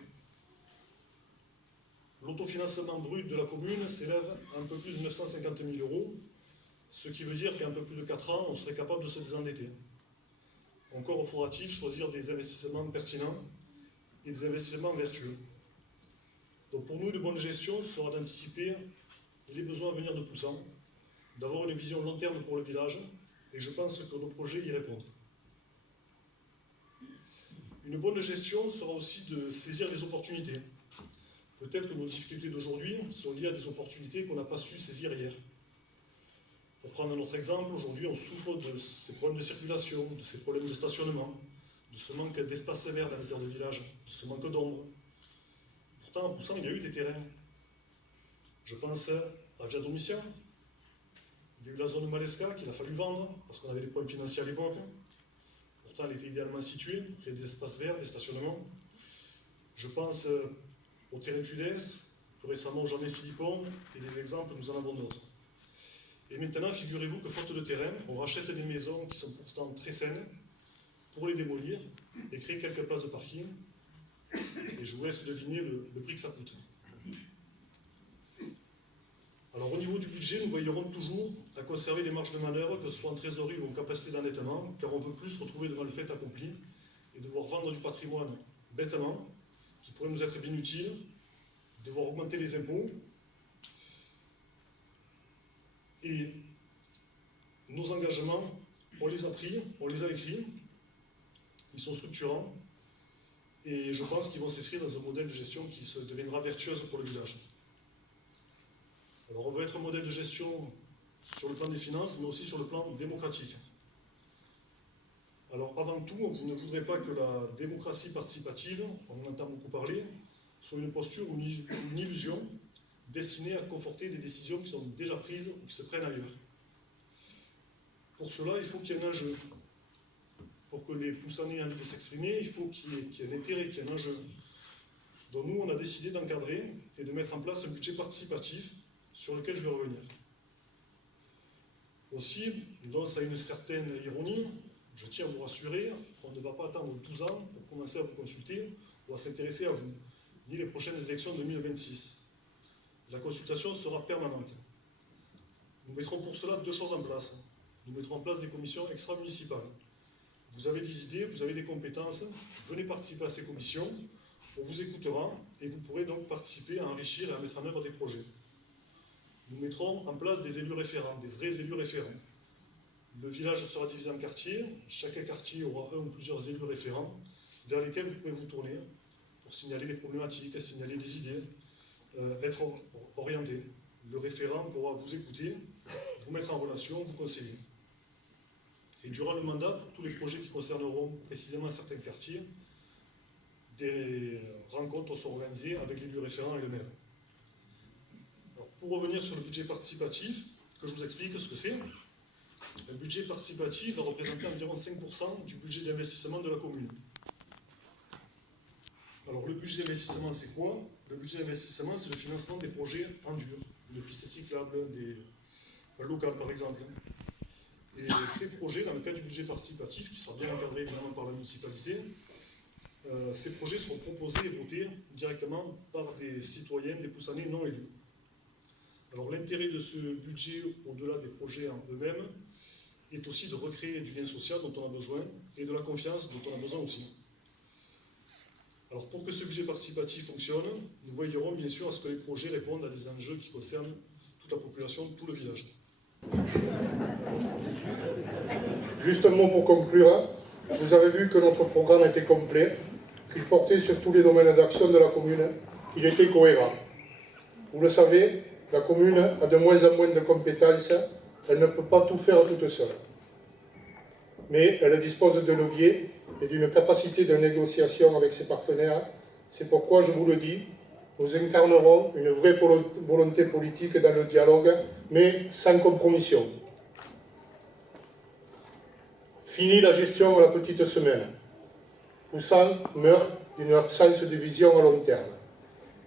L'autofinancement brut de la commune s'élève à un peu plus de 950 000 euros, ce qui veut dire qu'à un peu plus de 4 ans, on serait capable de se désendetter. Encore faudra-t-il choisir des investissements pertinents et des investissements vertueux. Donc pour nous, une bonne gestion sera d'anticiper les besoins à venir de Poussan, d'avoir une vision long terme pour le village, et je pense que nos projets y répondent. Une bonne gestion sera aussi de saisir les opportunités. Peut-être que nos difficultés d'aujourd'hui sont liées à des opportunités qu'on n'a pas su saisir hier. Pour prendre un autre exemple, aujourd'hui on souffre de ces problèmes de circulation, de ces problèmes de stationnement, de ce manque d'espace vert dans le cœur de village, de ce manque d'ombre. Pourtant, en Poussan, il y a eu des terrains. Je pense à Via Domitien, il y a eu la zone Malesca qu'il a fallu vendre parce qu'on avait des problèmes financiers à l'époque. Pourtant, elle était idéalement située, il y a des espaces verts, des stationnements. Je pense au terrain Tudès, plus récemment au Jardin Philippon, et des exemples, nous en avons d'autres. Et maintenant, figurez-vous que faute de terrain, on rachète des maisons qui sont pourtant très saines pour les démolir et créer quelques places de parking. Et je vous laisse deviner le prix que ça coûte. Alors au niveau du budget, nous veillerons toujours à conserver des marges de manœuvre, que ce soit en trésorerie ou en capacité d'endettement, car on ne veut plus se retrouver devant le fait accompli et devoir vendre du patrimoine bêtement, qui pourrait nous être bien utile, devoir augmenter les impôts. Et nos engagements, on les a pris, on les a écrits, ils sont structurants, et je pense qu'ils vont s'inscrire dans un modèle de gestion qui se deviendra vertueuse pour le village. Alors on veut être un modèle de gestion sur le plan des finances, mais aussi sur le plan démocratique. Alors avant tout, vous ne voudrez pas que la démocratie participative, on en entend beaucoup parler, soit une posture ou une illusion destinée à conforter des décisions qui sont déjà prises ou qui se prennent ailleurs. Pour cela, il faut qu'il y ait un enjeu. Pour que les Poussanais aient envie de s'exprimer, il faut qu'il y ait un intérêt, qu'il y ait un enjeu. Donc nous, on a décidé d'encadrer et de mettre en place un budget participatif sur lequel je vais revenir. Aussi, donc ça a une certaine ironie, je tiens à vous rassurer, on ne va pas attendre 12 ans pour commencer à vous consulter ou à s'intéresser à vous, ni les prochaines élections de 2026. La consultation sera permanente. Nous mettrons pour cela 2 choses en place. Nous mettrons en place des commissions extra-municipales. Vous avez des idées, vous avez des compétences, venez participer à ces commissions. On vous écoutera et vous pourrez donc participer à enrichir et à mettre en œuvre des projets. Nous mettrons en place des élus référents, des vrais élus référents. Le village sera divisé en quartiers. Chaque quartier aura un ou plusieurs élus référents vers lesquels vous pouvez vous tourner pour signaler des problématiques, signaler des idées, être orienté. Le référent pourra vous écouter, vous mettre en relation, vous conseiller. Et durant le mandat, pour tous les projets qui concerneront précisément certains quartiers, des rencontres sont organisées avec l'élu référent et le maire. Alors, pour revenir sur le budget participatif, que je vous explique ce que c'est. Le budget participatif va représenter environ 5% du budget d'investissement de la commune. Alors le budget d'investissement, c'est quoi? Le budget d'investissement, c'est le financement des projets en dur, de pistes cyclables, des locales par exemple. Et ces projets, dans le cadre du budget participatif, qui sera bien encadré évidemment par la municipalité, ces projets seront proposés et votés directement par des citoyens, des Poussanais non élus. Alors l'intérêt de ce budget, au-delà des projets en eux-mêmes, est aussi de recréer du lien social dont on a besoin et de la confiance dont on a besoin aussi. Alors pour que ce budget participatif fonctionne, nous veillerons bien sûr à ce que les projets répondent à des enjeux qui concernent toute la population, tout le village. Juste un mot pour conclure. Vous avez vu que notre programme était complet, qu'il portait sur tous les domaines d'action de la commune. Il était cohérent. Vous le savez, la commune a de moins en moins de compétences. Elle ne peut pas tout faire toute seule. Mais elle dispose de leviers et d'une capacité de négociation avec ses partenaires. C'est pourquoi, je vous le dis, nous incarnerons une vraie volonté politique dans le dialogue, mais sans compromission. Fini la gestion à la petite semaine. Poussan meurt d'une absence de vision à long terme.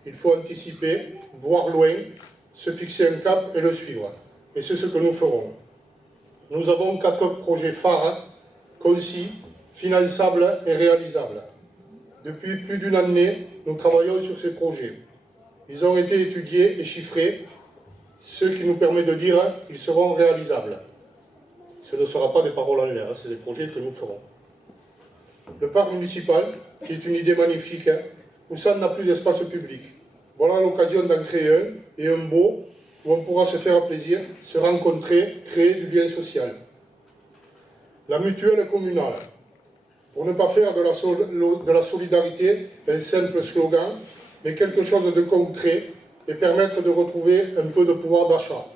Il faut anticiper, voir loin, se fixer un cap et le suivre. Et c'est ce que nous ferons. Nous avons 4 projets phares, concis, finançables et réalisables. Depuis plus d'une année, nous travaillons sur ces projets. Ils ont été étudiés et chiffrés, ce qui nous permet de dire qu'ils seront réalisables. Ce ne sera pas des paroles en l'air, c'est des projets que nous ferons. Le parc municipal, qui est une idée magnifique, Poussan n'a plus d'espace public. Voilà l'occasion d'en créer un, et un beau, où on pourra se faire plaisir, se rencontrer, créer du lien social. La mutuelle communale, pour ne pas faire de la solidarité un simple slogan, mais quelque chose de concret et permettre de retrouver un peu de pouvoir d'achat.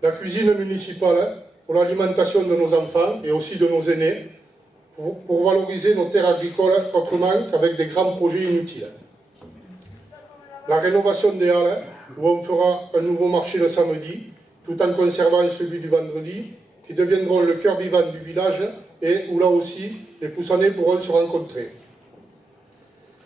La cuisine municipale, pour l'alimentation de nos enfants et aussi de nos aînés, pour valoriser nos terres agricoles autrement qu'avec des grands projets inutiles. La rénovation des halles, où on fera un nouveau marché le samedi, tout en conservant celui du vendredi, qui deviendront le cœur vivant du village et où là aussi, les Poussannais pourront se rencontrer.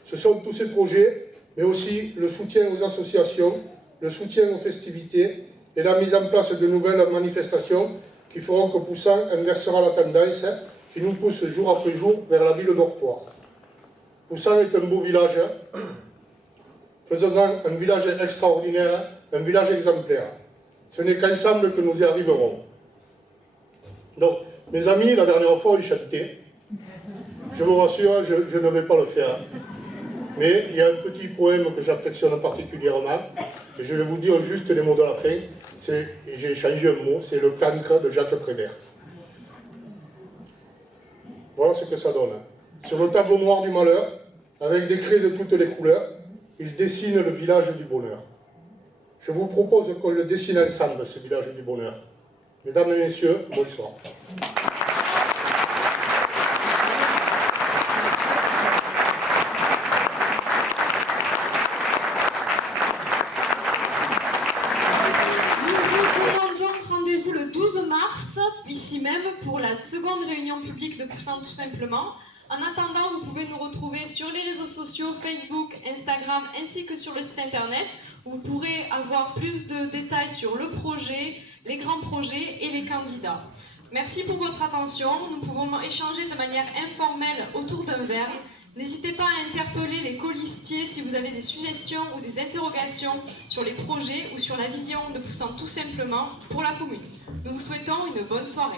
Ce sont tous ces projets, mais aussi le soutien aux associations, le soutien aux festivités et la mise en place de nouvelles manifestations qui feront que Poussan inversera la tendance qui nous pousse jour après jour vers la ville dortoir. Poussan est un beau village. Faisons-en un village extraordinaire, un village exemplaire. Ce n'est qu'ensemble que nous y arriverons. Donc, mes amis, la dernière fois, ils chantaient. Je vous rassure, je ne vais pas le faire. Mais il y a un petit poème que j'affectionne particulièrement, et je vais vous dire juste les mots de la fin. J'ai changé un mot, c'est le cancre de Jacques Prévert. Voilà ce que ça donne. Sur le tableau noir du malheur, avec des craies de toutes les couleurs, il dessine le village du bonheur. Je vous propose qu'on le dessine ensemble, ce village du bonheur. Mesdames et messieurs, bonsoir. Rendez-vous le 12 mars, ici même, pour la seconde réunion publique de Poussan tout simplement. En attendant, vous pouvez nous retrouver sur les réseaux sociaux, Facebook, Instagram, ainsi que sur le site internet, où vous pourrez avoir plus de détails sur le projet, les grands projets et les candidats. Merci pour votre attention. Nous pouvons échanger de manière informelle autour d'un verre. N'hésitez pas à interpeller les colistiers si vous avez des suggestions ou des interrogations sur les projets ou sur la vision de Poussan tout simplement pour la commune. Nous vous souhaitons une bonne soirée.